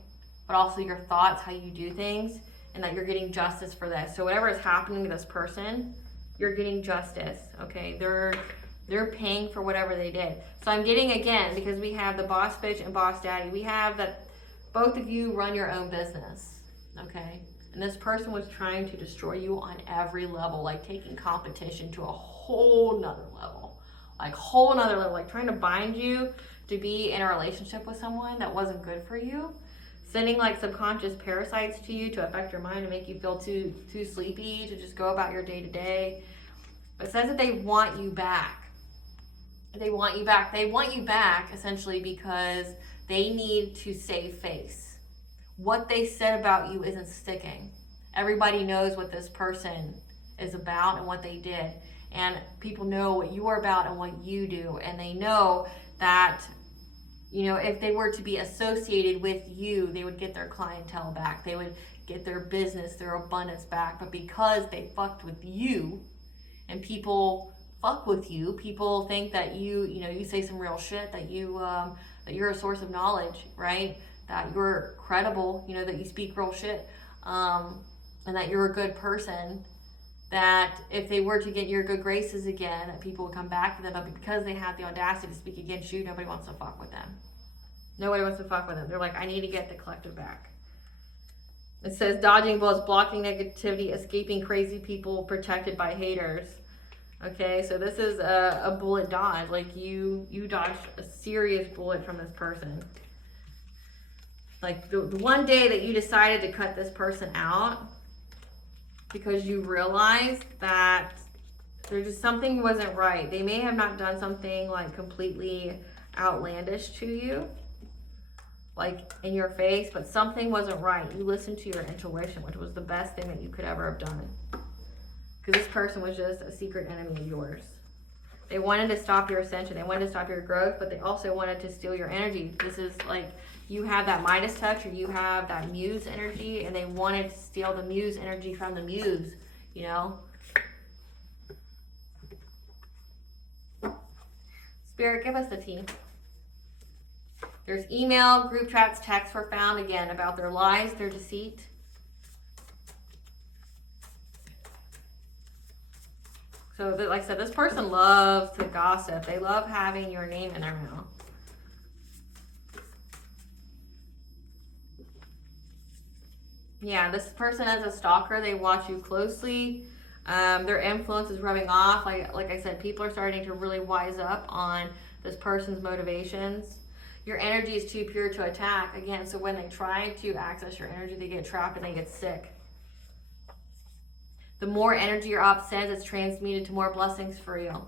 but also your thoughts, how you do things, and that you're getting justice for this. So whatever is happening to this person, you're getting justice. Okay, they're paying for whatever they did. So I'm getting, again, because we have the boss bitch and boss daddy, we have that both of you run your own business. Okay, and this person was trying to destroy you on every level, like taking competition to a whole nother level, like trying to bind you to be in a relationship with someone that wasn't good for you, sending like subconscious parasites to you to affect your mind, to make you feel too sleepy, to just go about your day to day. It says that they want you back. They want you back. They want you back essentially because they need to save face. What they said about you isn't sticking. Everybody knows what this person is about and what they did. And people know what you are about and what you do. And they know that, you know, if they were to be associated with you, they would get their clientele back. They would get their business, their abundance back. But because they fucked with you, and people fuck with you, people think that you say some real shit, that that you're a source of knowledge, right? That you're credible, that you speak real shit, and that you're a good person, that if they were to get your good graces again, that people would come back to them. But because they had the audacity to speak against you, nobody wants to fuck with them. Nobody wants to fuck with them. They're like, I need to get the collective back. It says dodging bullets, blocking negativity, escaping crazy people, protected by haters. Okay, so this is a bullet dodge. Like you dodged a serious bullet from this person. Like the one day that you decided to cut this person out because you realized that there just something wasn't right. They may have not done something like completely outlandish to you, like in your face, but something wasn't right. You listened to your intuition, which was the best thing that you could ever have done. Because this person was just a secret enemy of yours. They wanted to stop your ascension. They wanted to stop your growth, but they also wanted to steal your energy. This is like you have that Midas touch, or you have that muse energy, and they wanted to steal the muse energy from the muse, Spirit, give us the tea. There's email, group chats, texts were found, again, about their lies, their deceit. So, like I said, this person loves to gossip. They love having your name in their mouth. Yeah, this person is a stalker. They watch you closely. Their influence is rubbing off. Like I said, people are starting to really wise up on this person's motivations. Your energy is too pure to attack. Again, so when they try to access your energy, they get trapped and they get sick. The more energy your op sends, it's transmuted to more blessings for you.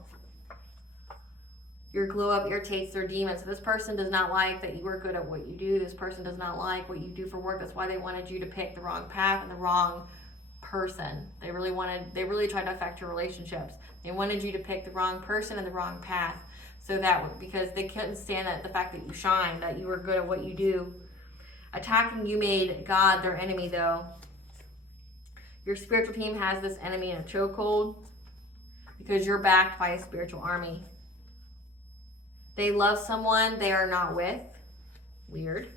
Your glow up irritates their demons. So this person does not like that you are good at what you do. This person does not like what you do for work. That's why they wanted you to pick the wrong path and the wrong person. They really tried to affect your relationships. They wanted you to pick the wrong person and the wrong path. So that, because they couldn't stand the fact that you shine, that you were good at what you do. Attacking you made God their enemy, though. Your spiritual team has this enemy in a chokehold because you're backed by a spiritual army. They love someone they are not with. Weird.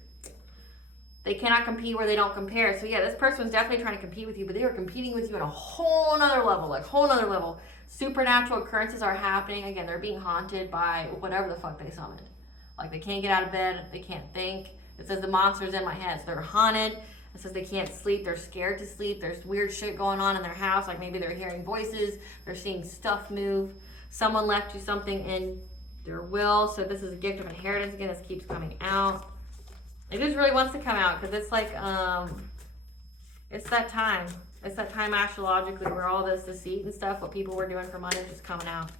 They cannot compete where they don't compare. So yeah, this person was definitely trying to compete with you, but they were competing with you on a whole nother level, Supernatural occurrences are happening. Again, they're being haunted by whatever the fuck they summoned. Like they can't get out of bed, they can't think. It says the monster's in my head, so they're haunted. It says they can't sleep, they're scared to sleep. There's weird shit going on in their house, like maybe they're hearing voices, they're seeing stuff move. Someone left you something in their will, so this is a gift of inheritance. Again, this keeps coming out. It just really wants to come out because it's like, it's that time. It's that time astrologically where all this deceit and stuff, what people were doing for money, is just coming out.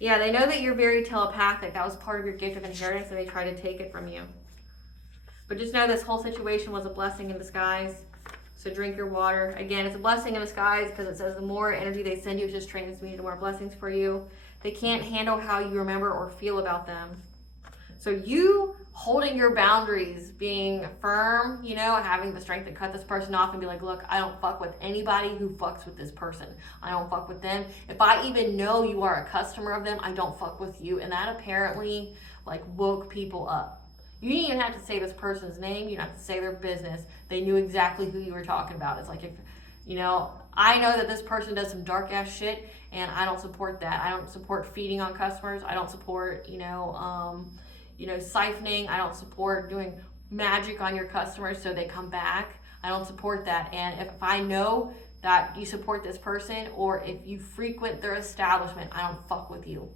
Yeah, they know that you're very telepathic. That was part of your gift of inheritance, and they try to take it from you. But just know this whole situation was a blessing in disguise. So drink your water. Again, it's a blessing in disguise because it says the more energy they send you, it just transmutes more blessings for you. They can't handle how you remember or feel about them. So you holding your boundaries, being firm, you know, having the strength to cut this person off and be like, look, I don't fuck with anybody who fucks with this person. I don't fuck with them. If I even know you are a customer of them, I don't fuck with you. And that apparently like woke people up. You didn't even have to say this person's name. You didn't have to say their business. They knew exactly who you were talking about. It's like, if, you know, I know that this person does some dark ass shit and I don't support that. I don't support feeding on customers. I don't support, siphoning. I don't support doing magic on your customers so they come back. I don't support that. And if I know that you support this person or if you frequent their establishment, I don't fuck with you.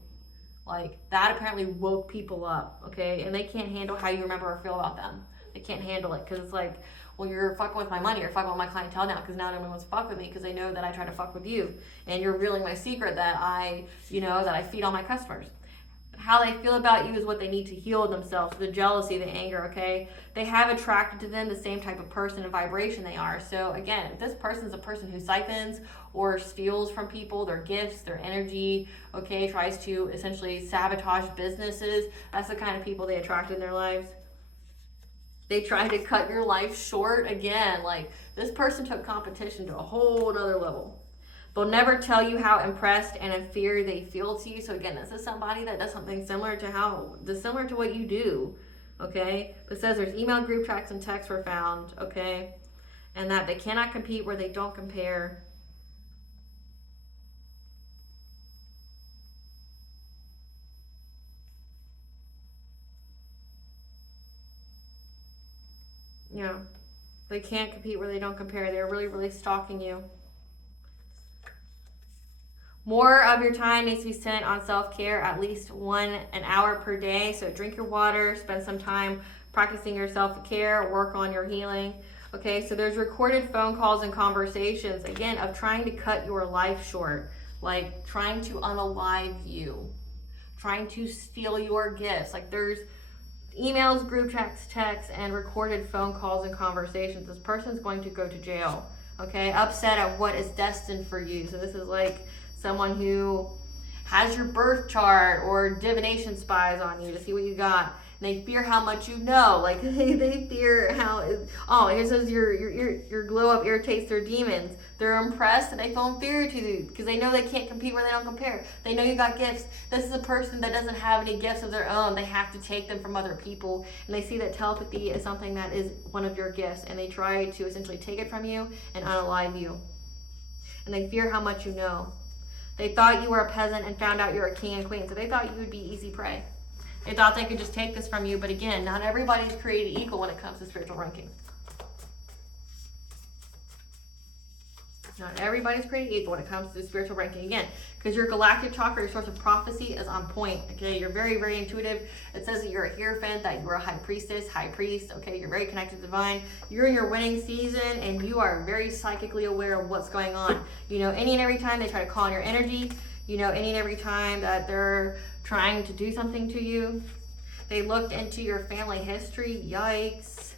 Like, that apparently woke people up, okay? And they can't handle how you remember or feel about them. They can't handle it because it's like, well, you're fucking with my money, you're fucking with my clientele now because now nobody wants to fuck with me because they know that I try to fuck with you. And you're revealing my secret that I feed all my customers. How they feel about you is what they need to heal themselves. The jealousy, the anger, okay? They have attracted to them the same type of person and vibration they are. So again, if this person's a person who siphons or steals from people, their gifts, their energy, okay, tries to essentially sabotage businesses, that's the kind of people they attract in their lives. They try to cut your life short. Again, like, this person took competition to a whole other level. They'll never tell you how impressed and inferior they feel to you. So again, this is somebody that does something similar to what you do, okay? It says there's email, group chats, and texts were found, okay? And that they cannot compete where they don't compare. Yeah, they can't compete where they don't compare. They're really, really stalking you. More of your time needs to be spent on self-care, at least an hour per day. So drink your water, spend some time practicing your self-care, work on your healing. Okay, so there's recorded phone calls and conversations, again, of trying to cut your life short, like trying to unalive you, trying to steal your gifts. Like, there's emails, group chats, texts, and recorded phone calls and conversations. This person's going to go to jail, okay? Upset at what is destined for you. So this is like someone who has your birth chart or divination spies on you to see what you got. And they fear how much you know. Like, they fear how, here says your glow up irritates their demons. They're impressed and they feel inferior to you because they know they can't compete where they don't compare. They know you got gifts. This is a person that doesn't have any gifts of their own. They have to take them from other people. And they see that telepathy is something that is one of your gifts. And they try to essentially take it from you and unalive you. And they fear how much you know. They thought you were a peasant and found out you're a king and queen. So they thought you would be easy prey. They thought they could just take this from you. But again, not everybody's created equal when it comes to spiritual ranking. Not everybody's created equal when it comes to spiritual ranking. Again, because your galactic chakra, your source of prophecy, is on point. Okay, you're very, very intuitive. It says that you're a hierophant, that you're a high priestess, high priest. Okay, you're very connected to the divine. You're in your winning season, and you are very psychically aware of what's going on. You know, any and every time they try to call on your energy, you know, any and every time that they're trying to do something to you. They looked into your family history. Yikes.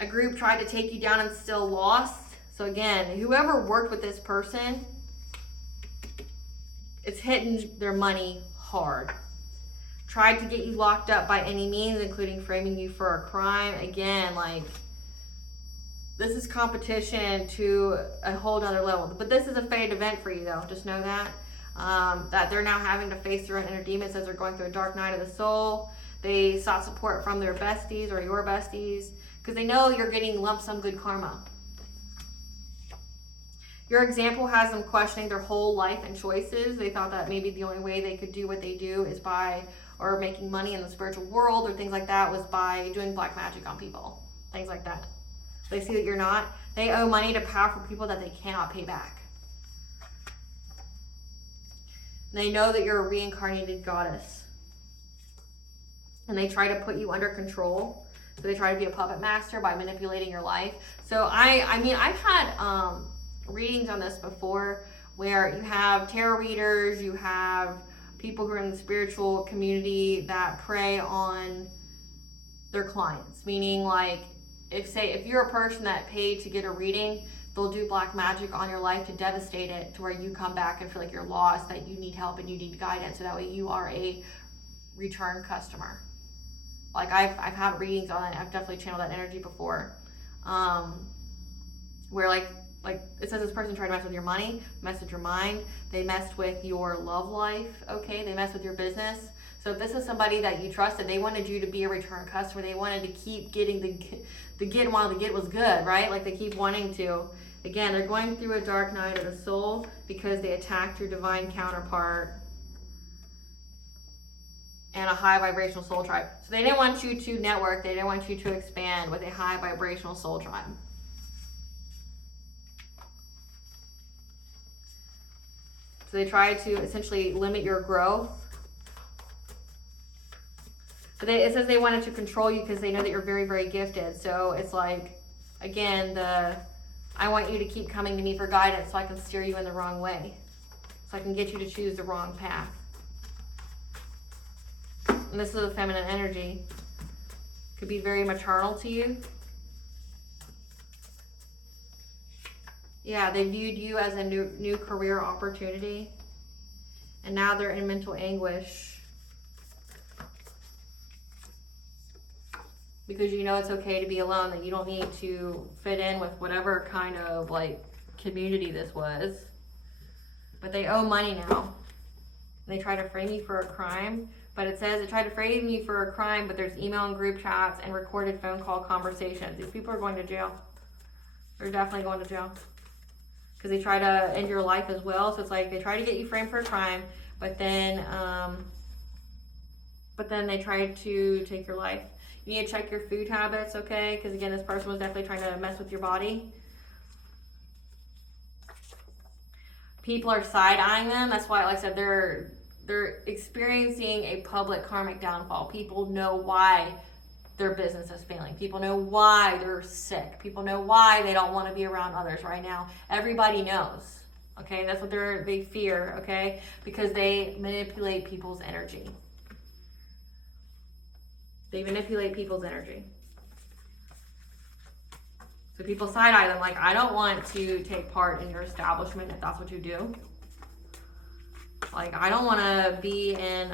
A group tried to take you down and still lost. So again, whoever worked with this person, it's hitting their money hard. Tried to get you locked up by any means, including framing you for a crime. Again, like, this is competition to a whole nother level. But this is a fated event for you, though. Just know that. That they're now having to face their own inner demons as they're going through a dark night of the soul. They sought support from their besties or your besties because they know you're getting lump sum good karma. Your example has them questioning their whole life and choices. They thought that maybe the only way they could do what they do is by, or making money in the spiritual world or things like that, was by doing black magic on people. Things like that. They see that you're not. They owe money to powerful people that they cannot pay back. They know that you're a reincarnated goddess. And they try to put you under control. So they try to be a puppet master by manipulating your life. So I mean, I've had readings on this before where you have tarot readers, you have people who are in the spiritual community that prey on their clients. Meaning, like, if you're a person that paid to get a reading, they'll do black magic on your life to devastate it, to where you come back and feel like you're lost, that you need help and you need guidance, so that way you are a return customer. Like I've had readings on it. I've definitely channeled that energy before, where like it says this person tried to mess with your money, mess with your mind, they messed with your love life, okay, they messed with your business. So if this is somebody that you trusted, they wanted you to be a return customer, they wanted to keep getting the get while the get was good, right? Like they keep wanting to. Again, they're going through a dark night of the soul because they attacked your divine counterpart and a high vibrational soul tribe. So they didn't want you to network, they didn't want you to expand with a high vibrational soul tribe. So they try to essentially limit your growth. But it says they wanted to control you because they know that you're very, very gifted. So it's like, again, I want you to keep coming to me for guidance so I can steer you in the wrong way. So I can get you to choose the wrong path. And this is a feminine energy. Could be very maternal to you. Yeah, they viewed you as a new career opportunity. And now they're in mental anguish. Because you know it's okay to be alone, that you don't need to fit in with whatever kind of like community this was. But they owe money now. And they try to frame you for a crime. But it says they tried to frame you for a crime, but there's email and group chats and recorded phone call conversations. These people are going to jail. They're definitely going to jail. Because they try to end your life as well. So it's like they try to get you framed for a crime, but then they try to take your life. You need to check your food habits, okay? Because again, this person was definitely trying to mess with your body. People are side-eyeing them. That's why, like I said, they're experiencing a public karmic downfall. People know why their business is failing. People know why they're sick. People know why they don't want to be around others right now. Everybody knows, okay? That's what they fear, okay? Because they manipulate people's energy. They manipulate people's energy. So people side-eye them like, I don't want to take part in your establishment if that's what you do. Like, I don't want to be in...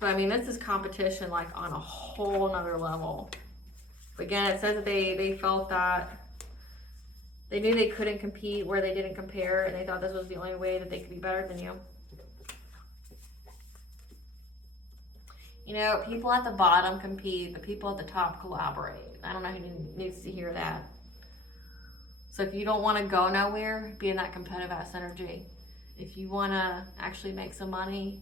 But I mean, this is competition like on a whole nother level. But again, it says that they felt that they knew they couldn't compete where they didn't compare, and they thought this was the only way that they could be better than you. You know, people at the bottom compete, but people at the top collaborate. I don't know who needs to hear that. So if you don't want to go nowhere, be in that competitive ass energy. If you want to actually make some money,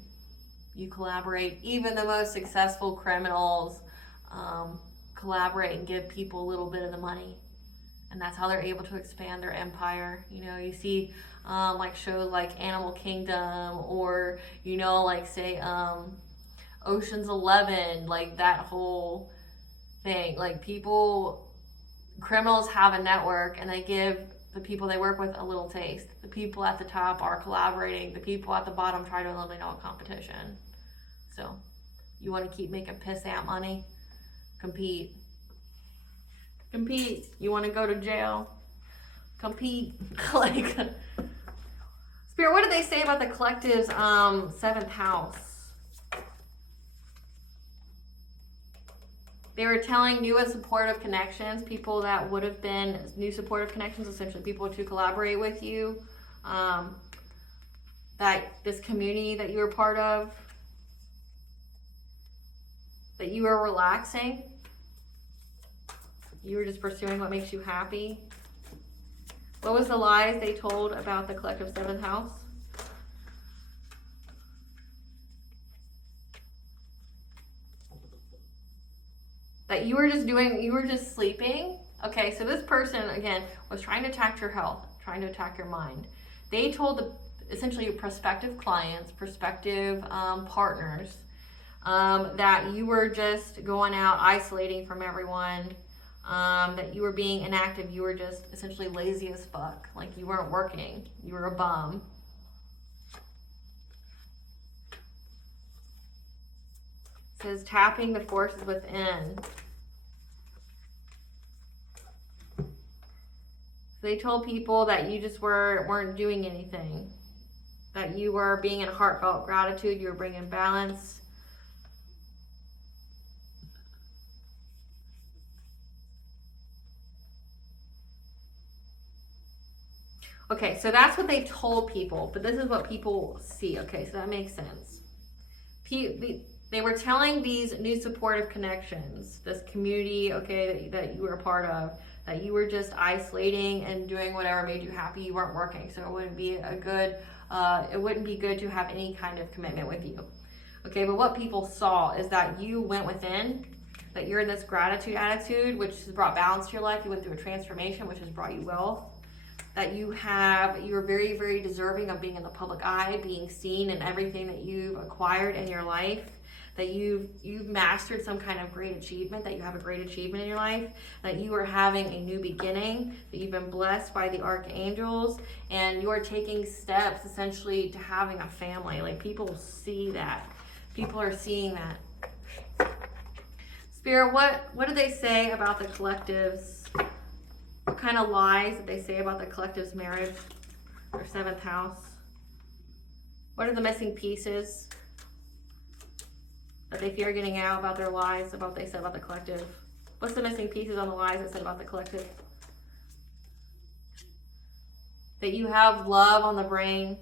you collaborate. Even the most successful criminals collaborate and give people a little bit of the money. And that's how they're able to expand their empire. You know, you see like shows like Animal Kingdom, or, you know, like say Ocean's 11, like that whole thing. Like criminals have a network and they give the people they work with a little taste. The people at the top are collaborating. The people at the bottom try to eliminate all competition. So, you want to keep making pissant money? Compete. Compete. You want to go to jail? Compete. Like, Spirit, what did they say about the collective's 7th house? They were telling new and supportive connections, people that would have been new supportive connections, essentially people to collaborate with you, that this community that you were part of, that you were relaxing, you were just pursuing what makes you happy. What was the lies they told about the collective 7th house? That you were just sleeping. Okay, so this person, again, was trying to attack your health, trying to attack your mind. They told essentially your prospective clients, prospective partners, that you were just going out, isolating from everyone, that you were being inactive, you were just essentially lazy as fuck, like you weren't working, you were a bum. It says tapping the forces within. They told people that you just weren't doing anything. That you were being in heartfelt gratitude. You were bringing balance. Okay, so that's what they told people. But this is what people see. Okay, so that makes sense. They were telling these new supportive connections, this community, okay, that you were a part of, that you were just isolating and doing whatever made you happy. You weren't working, so it wouldn't be good to have any kind of commitment with you. Okay, but what people saw is that you went within, that you're in this gratitude attitude, which has brought balance to your life. You went through a transformation, which has brought you wealth. That you're very, very deserving of being in the public eye, being seen in everything that you've acquired in your life. That you've mastered some kind of great achievement, that you have a great achievement in your life, that you are having a new beginning, that you've been blessed by the archangels, and you are taking steps essentially to having a family. Like, people see that. People are seeing that. Spirit, what do they say about the collectives? What kind of lies did they say about the collective's marriage, their 7th house? What are the missing pieces that they fear getting out about their lies, about what they said about the collective? What's the missing pieces on the lies that said about the collective? That you have love on the brain.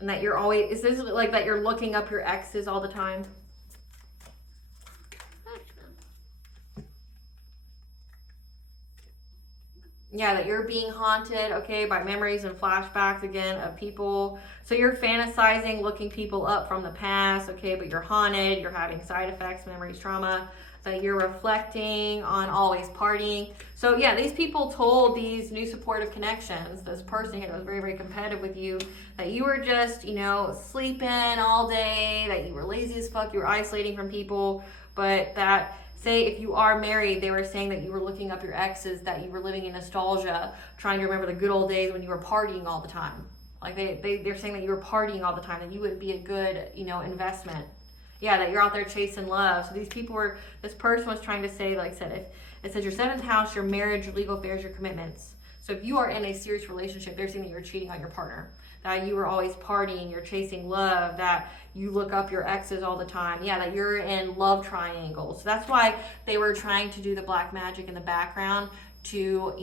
And that you're always, is this like that you're looking up your exes all the time? Yeah, that you're being haunted, okay, by memories and flashbacks, again, of people. So you're fantasizing, looking people up from the past, okay, but you're haunted, you're having side effects, memories, trauma, that you're reflecting on always partying. So yeah, these people told these new supportive connections, this person that was very, very competitive with you, that you were just, sleeping all day, that you were lazy as fuck, you were isolating from people, but that, say if you are married, they were saying that you were looking up your exes, that you were living in nostalgia, trying to remember the good old days when you were partying all the time. Like they're saying that you were partying all the time, that you would be a good, investment. Yeah, that you're out there chasing love. So this person was trying to say, like I said, if it says your 7th house, your marriage, your legal affairs, your commitments. So if you are in a serious relationship, they're saying that you're cheating on your partner, that you were always partying, you're chasing love, that you look up your exes all the time. Yeah, that you're in love triangles. So that's why they were trying to do the black magic in the background to,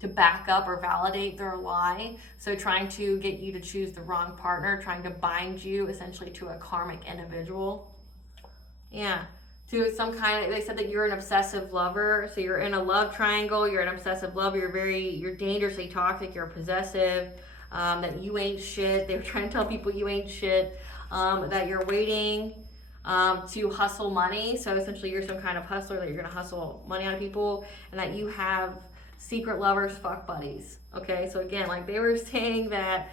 to back up or validate their lie. So trying to get you to choose the wrong partner, trying to bind you essentially to a karmic individual. Yeah. To some they said that you're an obsessive lover. So you're in a love triangle, you're an obsessive lover, you're dangerously toxic, you're possessive, that you ain't shit. They were trying to tell people you ain't shit, that you're waiting to hustle money. So essentially you're some kind of hustler, that you're gonna hustle money out of people, and that you have secret lovers, fuck buddies. Okay, so again, like they were saying that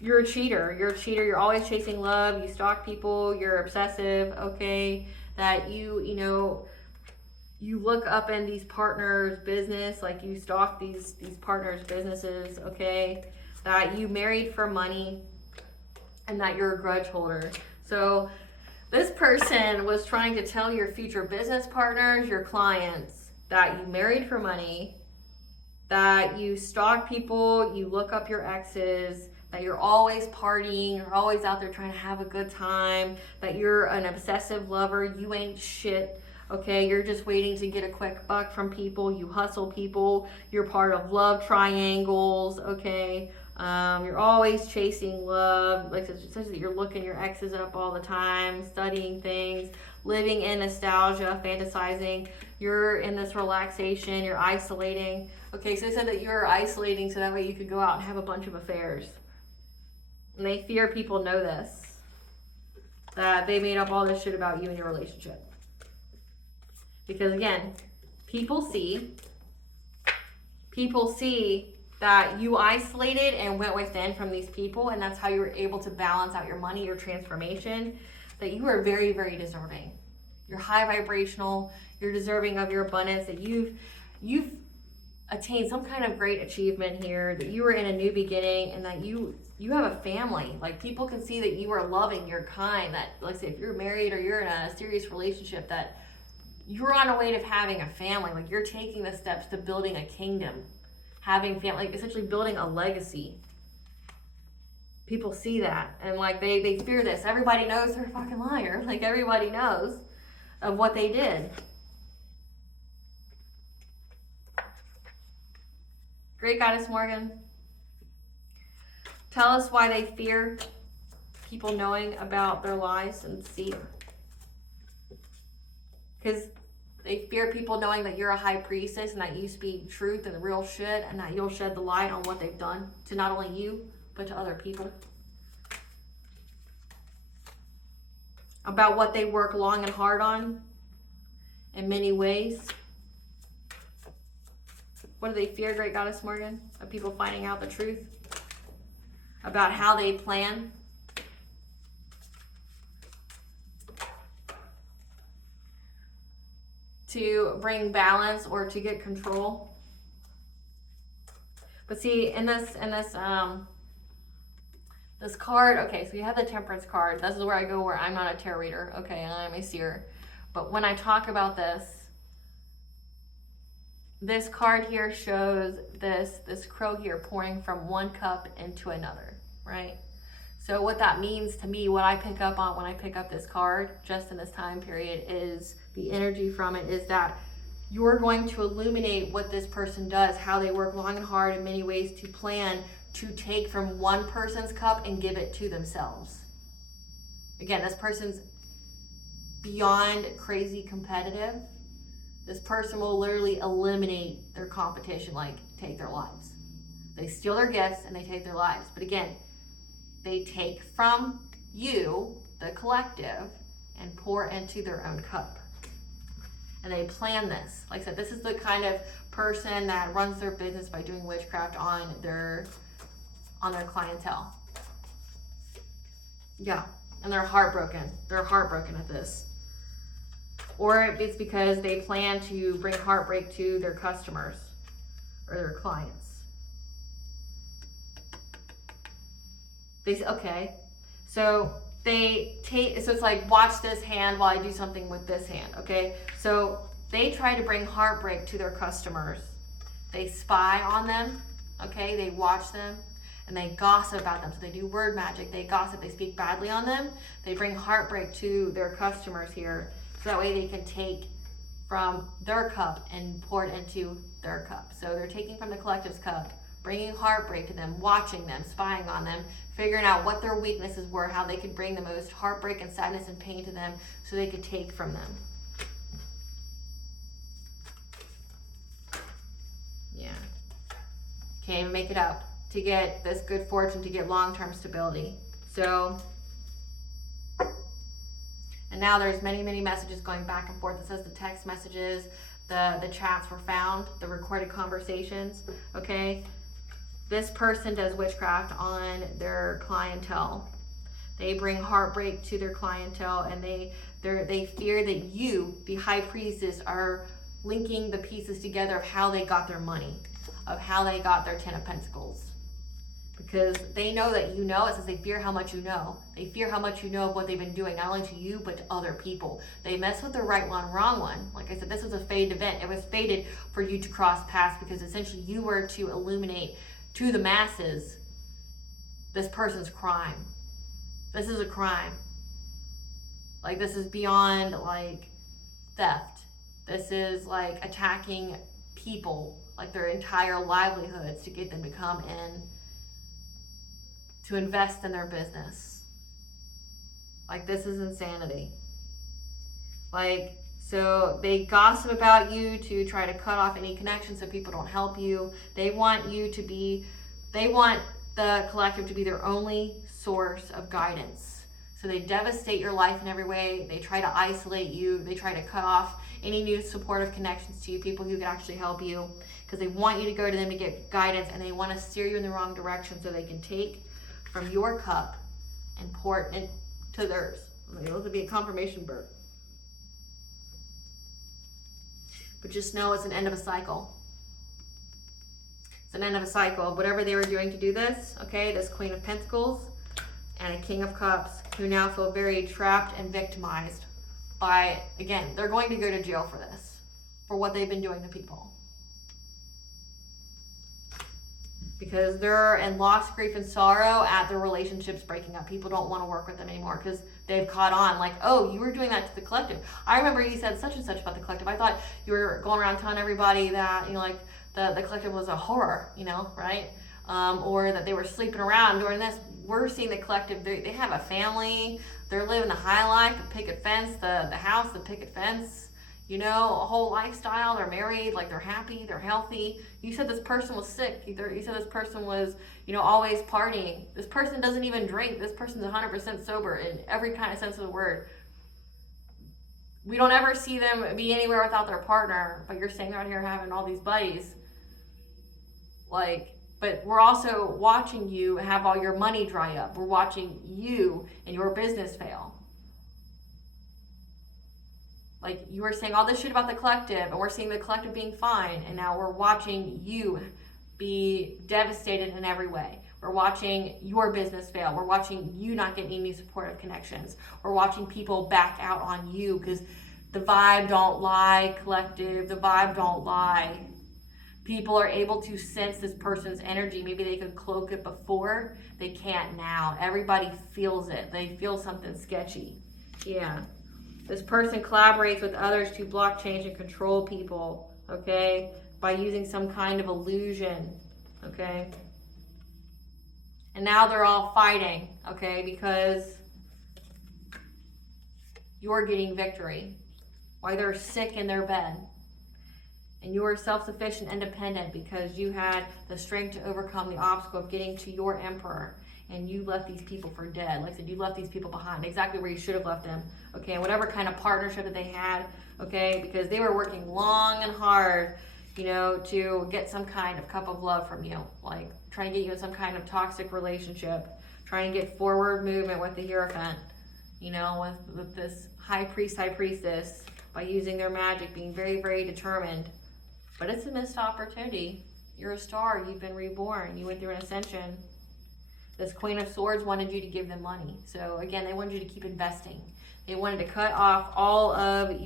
you're a cheater, you're always chasing love, you stalk people, you're obsessive, okay, that you look up in these partners' business, like you stalk these partners' businesses, okay, that you married for money, and that you're a grudge holder. So this person was trying to tell your future business partners, your clients, that you married for money, that you stalk people, you look up your exes, that you're always partying, you're always out there trying to have a good time, that you're an obsessive lover, you ain't shit, okay? You're just waiting to get a quick buck from people, you hustle people, you're part of love triangles, okay? You're always chasing love, like it says that you're looking your exes up all the time, studying things, living in nostalgia, fantasizing, you're in this relaxation, you're isolating. Okay, so it said that you're isolating so that way you could go out and have a bunch of affairs. And they fear people know this, that they made up all this shit about you and your relationship. Because again, people see that you isolated and went within from these people, and that's how you were able to balance out your money, your transformation, that you are very, very deserving. You're high vibrational, you're deserving of your abundance, that you've attain some kind of great achievement here, that you were in a new beginning, and that you have a family. Like, people can see that you are loving, you're kind, that, like, say, if you're married or you're in a serious relationship, that you're on a way to having a family. Like, you're taking the steps to building a kingdom, having family, like essentially building a legacy. People see that, and like they fear this. Everybody knows they're a fucking liar. Like, everybody knows of what they did. Great Goddess Morgan, tell us why they fear people knowing about their lies and deceit. Because they fear people knowing that you're a high priestess and that you speak truth and real shit, and that you'll shed the light on what they've done to not only you, but to other people. About what they work long and hard on in many ways. What do they fear, Great Goddess Morgan? Of people finding out the truth about how they plan. To bring balance or to get control. But see, in this card, okay, so you have the Temperance card. This is where I go where I'm not a tarot reader, okay, I'm a seer. But when I talk about this card here shows this crow here pouring from one cup into another, right? So what that means to me, what I pick up on when I pick up this card, just in this time period, is the energy from it is that you're going to illuminate what this person does, how they work long and hard in many ways to plan to take from one person's cup and give it to themselves. Again, this person's beyond crazy competitive. This person will literally eliminate their competition, like take their lives. They steal their gifts and they take their lives. But again, they take from you, the collective, and pour into their own cup. And they plan this. Like I said, this is the kind of person that runs their business by doing witchcraft on their clientele. Yeah, and they're heartbroken. They're heartbroken at this. Or it's because they plan to bring heartbreak to their customers or their clients. So they take, so it's like, watch this hand while I do something with this hand, okay? So they try to bring heartbreak to their customers. They spy on them, okay? They watch them and they gossip about them. So they do word magic, they gossip, they speak badly on them. They bring heartbreak to their customers here. So that way they can take from their cup and pour it into their cup. So they're taking from the collective's cup, bringing heartbreak to them, watching them, spying on them, figuring out what their weaknesses were, how they could bring the most heartbreak and sadness and pain to them so they could take from them. Yeah. Can't even make it up to get this good fortune, to get long-term stability. So, and now there's many, many messages going back and forth. It says the text messages, the chats were found, the recorded conversations, okay? This person does witchcraft on their clientele. They bring heartbreak to their clientele, and they fear that you, the high priestess, are linking the pieces together of how they got their money, of how they got their 10 of Pentacles. Because they know that you know. It says they fear how much you know. They fear how much you know of what they've been doing, not only to you, but to other people. They mess with the right one, wrong one. Like I said, this was a fated event. It was fated for you to cross paths, because essentially you were to illuminate to the masses this person's crime. This is a crime. Like, this is beyond like theft. This is like attacking people, like their entire livelihoods, to get them to come in to invest in their business. Like, this is insanity. Like, so they gossip about you to try to cut off any connection so people don't help you. They want the collective to be their only source of guidance. So they devastate your life in every way. They try to isolate you. They try to cut off any new supportive connections to you, people who could actually help you, because they want you to go to them to get guidance, and they want to steer you in the wrong direction so they can take from your cup and pour it into theirs. It would be a confirmation bird. But just know it's an end of a cycle. It's an end of a cycle. Whatever they were doing to do this, okay, this Queen of Pentacles and a King of Cups, who now feel very trapped and victimized by, again, they're going to go to jail for this, for what they've been doing to people. Because they're in loss, grief, and sorrow at their relationships breaking up. People don't want to work with them anymore because they've caught on, like, oh, you were doing that to the collective. I remember you said such and such about the collective. I thought you were going around telling everybody that, you know, like, the collective was a horror, you know, right? Or that they were sleeping around during this. We're seeing the collective, they have a family, they're living the high life, the picket fence, the house, the picket fence, you know, a whole lifestyle. They're married, like, they're happy, they're healthy. You said this person was sick. You said this person was, you know, always partying. This person doesn't even drink. This person's 100% sober in every kind of sense of the word. We don't ever see them be anywhere without their partner, but you're sitting out here having all these buddies. Like, but we're also watching you have all your money dry up. We're watching you and your business fail. Like, you were saying all this shit about the collective, and we're seeing the collective being fine, and now we're watching you be devastated in every way. We're watching your business fail. We're watching you not get any supportive connections. We're watching people back out on you because the vibe don't lie, collective. The vibe don't lie. People are able to sense this person's energy. Maybe they could cloak it before. They can't now. Everybody feels it. They feel something sketchy. Yeah. This person collaborates with others to block, change, and control people, okay? By using some kind of illusion, okay? And now they're all fighting, okay? Because you're getting victory while they're sick in their bed. And you are self-sufficient, independent, because you had the strength to overcome the obstacle of getting to your emperor. And you left these people for dead. Like I said, you left these people behind, exactly where you should have left them. Okay, and whatever kind of partnership that they had, okay, because they were working long and hard, you know, to get some kind of cup of love from you. Like trying to get you in some kind of toxic relationship, trying to get forward movement with the Hierophant, you know, with this high priest, high priestess, by using their magic, being very, very determined. But it's a missed opportunity. You're a star. You've been reborn. You went through an ascension. This Queen of Swords wanted you to give them money. So again, they wanted you to keep investing. They wanted to cut off all avenues.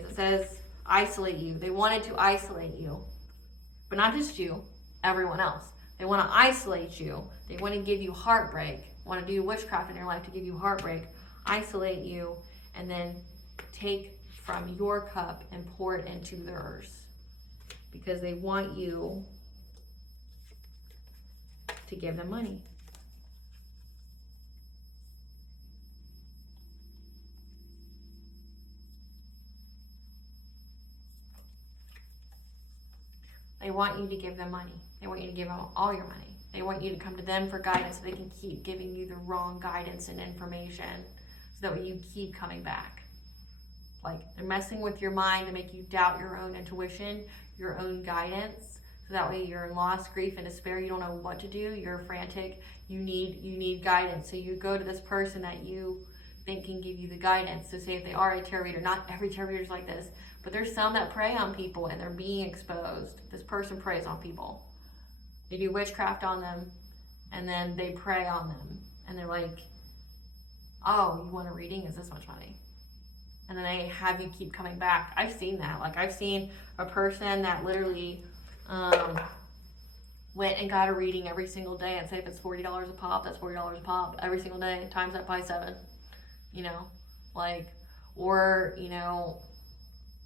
It says isolate you. They wanted to isolate you. But not just you, everyone else. They want to isolate you. They want to give you heartbreak. Want to do witchcraft in your life to give you heartbreak, isolate you, and then take from your cup and pour it into theirs. Because they want you to give them money. They want you to give them money. They want you to give them all your money. They want you to come to them for guidance so they can keep giving you the wrong guidance and information so that way you keep coming back. Like, they're messing with your mind to make you doubt your own intuition, your own guidance. So that way you're in loss, grief, and despair. You don't know what to do. You're frantic. You need guidance. So you go to this person that you think can give you the guidance. So say if they are a tarot reader, not every tarot reader is like this, but there's some that prey on people and they're being exposed. This person preys on people. They do witchcraft on them and then they prey on them. And they're like, oh, you want a reading? Is this much money? And then they have you keep coming back. I've seen that. Like, I've seen a person that literally went and got a reading every single day, and say if it's $40 a pop, that's $40 a pop every single day, times that by 7, you know, like, or, you know,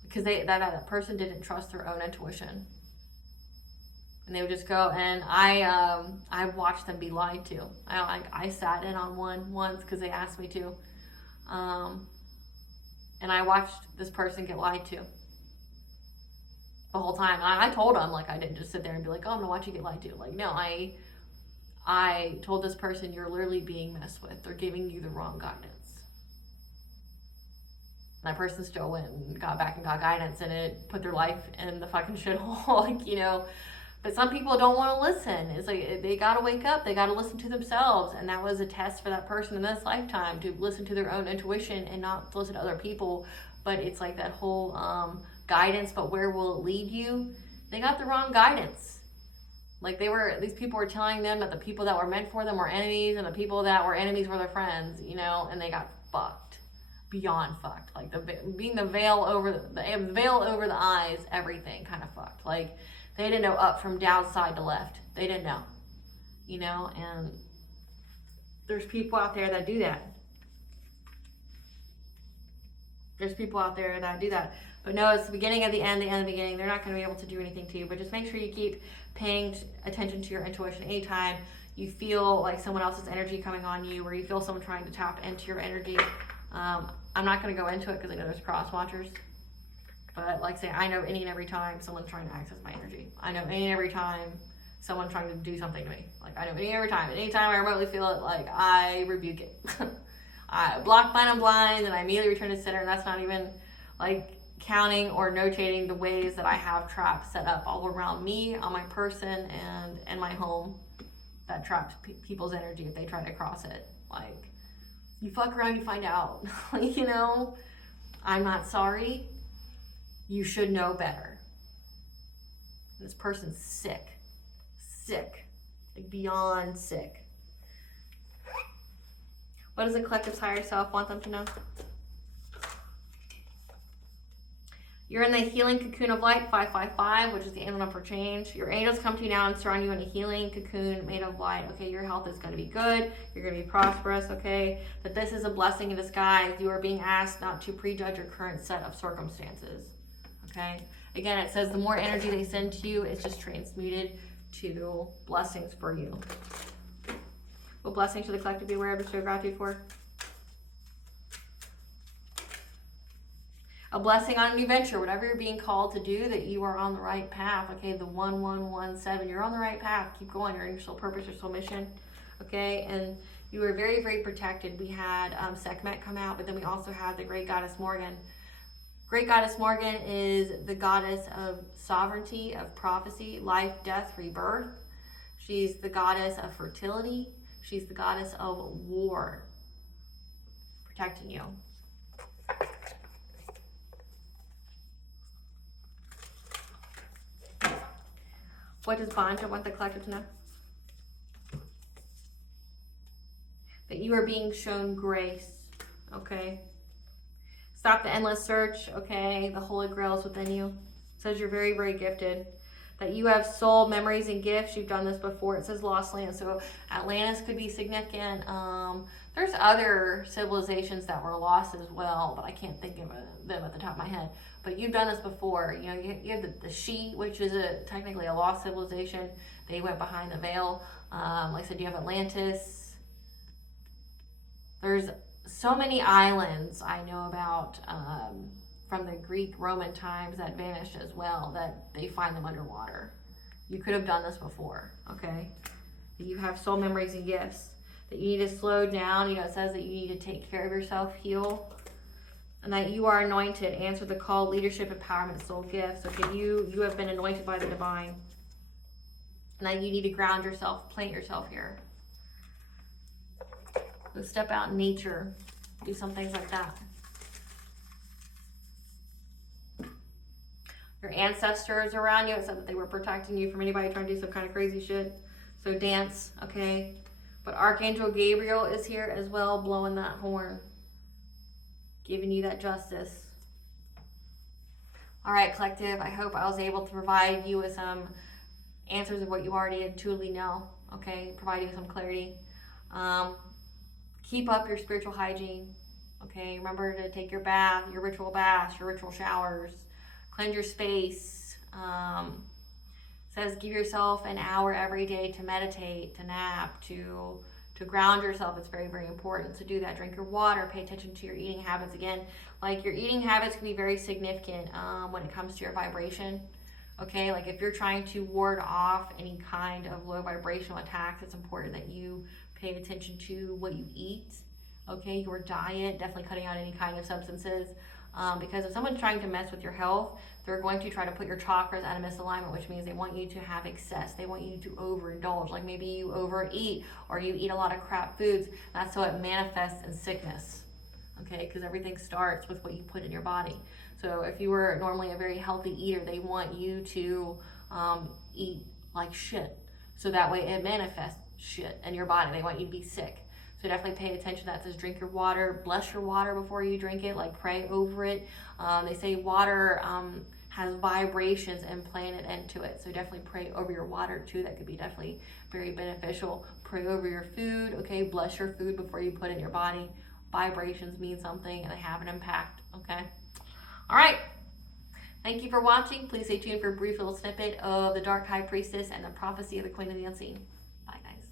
because that person didn't trust their own intuition, and they would just go, and I watched them be lied to. I sat in on one once because they asked me to, and I watched this person get lied to the whole time. And I told them, like, I didn't just sit there and be like, oh, I'm gonna watch you get lied to. Like, no, I told this person, you're literally being messed with. They're giving you the wrong guidance. And that person still went and got back and got guidance, and it put their life in the fucking shithole, like, you know. But some people don't want to listen. It's like they got to wake up. They got to listen to themselves. And that was a test for that person in this lifetime, to listen to their own intuition and not to listen to other people. But it's like that whole guidance, but where will it lead you? they got the wrong guidance. Like these people were telling them that the people that were meant for them were enemies, and the people that were enemies were their friends, you know, and they got fucked, beyond fucked. Like the veil over the eyes, everything kind of fucked. Like they didn't know up from down, side to left. They didn't know, you know, and there's people out there that do that. There's people out there that do that. But no, it's the beginning of the end, the end of the beginning. They're not going to be able to do anything to you. But just make sure you keep paying attention to your intuition anytime you feel like someone else's energy coming on you, or you feel someone trying to tap into your energy. I'm not going to go into it because I know there's cross watchers. But like I say, I know any and every time someone's trying to access my energy. I know any and every time someone's trying to do something to me. Like I know any and every time. Anytime I remotely feel it, like I rebuke it. I block, bind, and blind, and I immediately return to center. And that's not even like counting or notating the ways that I have traps set up all around me, on my person, and my home that traps people's energy if they try to cross it. Like, you fuck around, you find out. You know, I'm not sorry. You should know better. This person's sick. Sick. Like, beyond sick. What does the collective's higher self want them to know? You're in the healing cocoon of light, 555, which is the angel for change. Your angels come to you now and surround you in a healing cocoon made of light. Okay, your health is going to be good. You're going to be prosperous, okay? That this is a blessing in disguise. You are being asked not to prejudge your current set of circumstances, okay? Again, it says the more energy they send to you, it's just transmuted to blessings for you. What blessings should the collective be aware of to show gratitude for? A blessing on a new venture, whatever you're being called to do, that you are on the right path. Okay, the 1117, you're on the right path. Keep going. You're in your soul purpose, your soul mission. Okay, and you are very, very protected. We had Sekhmet come out, but then we also had the Great Goddess Morgan. Great Goddess Morgan is the goddess of sovereignty, of prophecy, life, death, rebirth. She's the goddess of fertility. She's the goddess of war, protecting you. What does Banja want the collective to know? That you are being shown grace, okay? Stop the endless search, okay? The Holy Grail is within you. It says you're very, very gifted. That you have soul, memories, and gifts. You've done this before. It says lost land, so Atlantis could be significant. There's other civilizations that were lost as well, but I can't think of them at the top of my head. But you've done this before. You know, you have the She, which is technically a lost civilization. They went behind the veil. Like I said, you have Atlantis. There's so many islands I know about from the Greek Roman times that vanished as well, that they find them underwater. You could have done this before, okay? You have soul memories and gifts. That you need to slow down. You know, it says that you need to take care of yourself, heal. And that you are anointed. Answer the call, leadership, empowerment, soul gifts. Okay, you have been anointed by the divine. And that you need to ground yourself, plant yourself here. So step out in nature. Do some things like that. Your ancestors around you, it said that they were protecting you from anybody trying to do some kind of crazy shit. So dance, okay? But Archangel Gabriel is here as well, blowing that horn. Giving you that justice. All right, collective, I hope I was able to provide you with some answers of what you already intuitively know, okay? Provide you with some clarity. Keep up your spiritual hygiene, okay? Remember to take your bath, your ritual baths, your ritual showers. Cleanse your space. Says give yourself an hour every day to meditate, to nap, to ground yourself. It's very, very important to do that. Drink your water. Pay attention to your eating habits. Again, like your eating habits can be very significant when it comes to your vibration. Okay, like if you're trying to ward off any kind of low vibrational attacks, it's important that you pay attention to what you eat. Okay, your diet, definitely cutting out any kind of substances. Because if someone's trying to mess with your health, they're going to try to put your chakras out of misalignment, which means they want you to have excess. They want you to overindulge. Like maybe you overeat or you eat a lot of crap foods. That's so it manifests in sickness. okay? Because everything starts with what you put in your body. So if you were normally a very healthy eater, they want you to eat like shit. So that way it manifests shit in your body. They want you to be sick. So definitely pay attention to that. It says drink your water, bless your water before you drink it, like pray over it. They say water has vibrations implanted into it. So definitely pray over your water too. That could be definitely very beneficial. Pray over your food, okay? Bless your food before you put it in your body. Vibrations mean something and they have an impact, okay? All right. Thank you for watching. Please stay tuned for a brief little snippet of the Dark High Priestess and the Prophecy of the Queen of the Unseen. Bye, guys.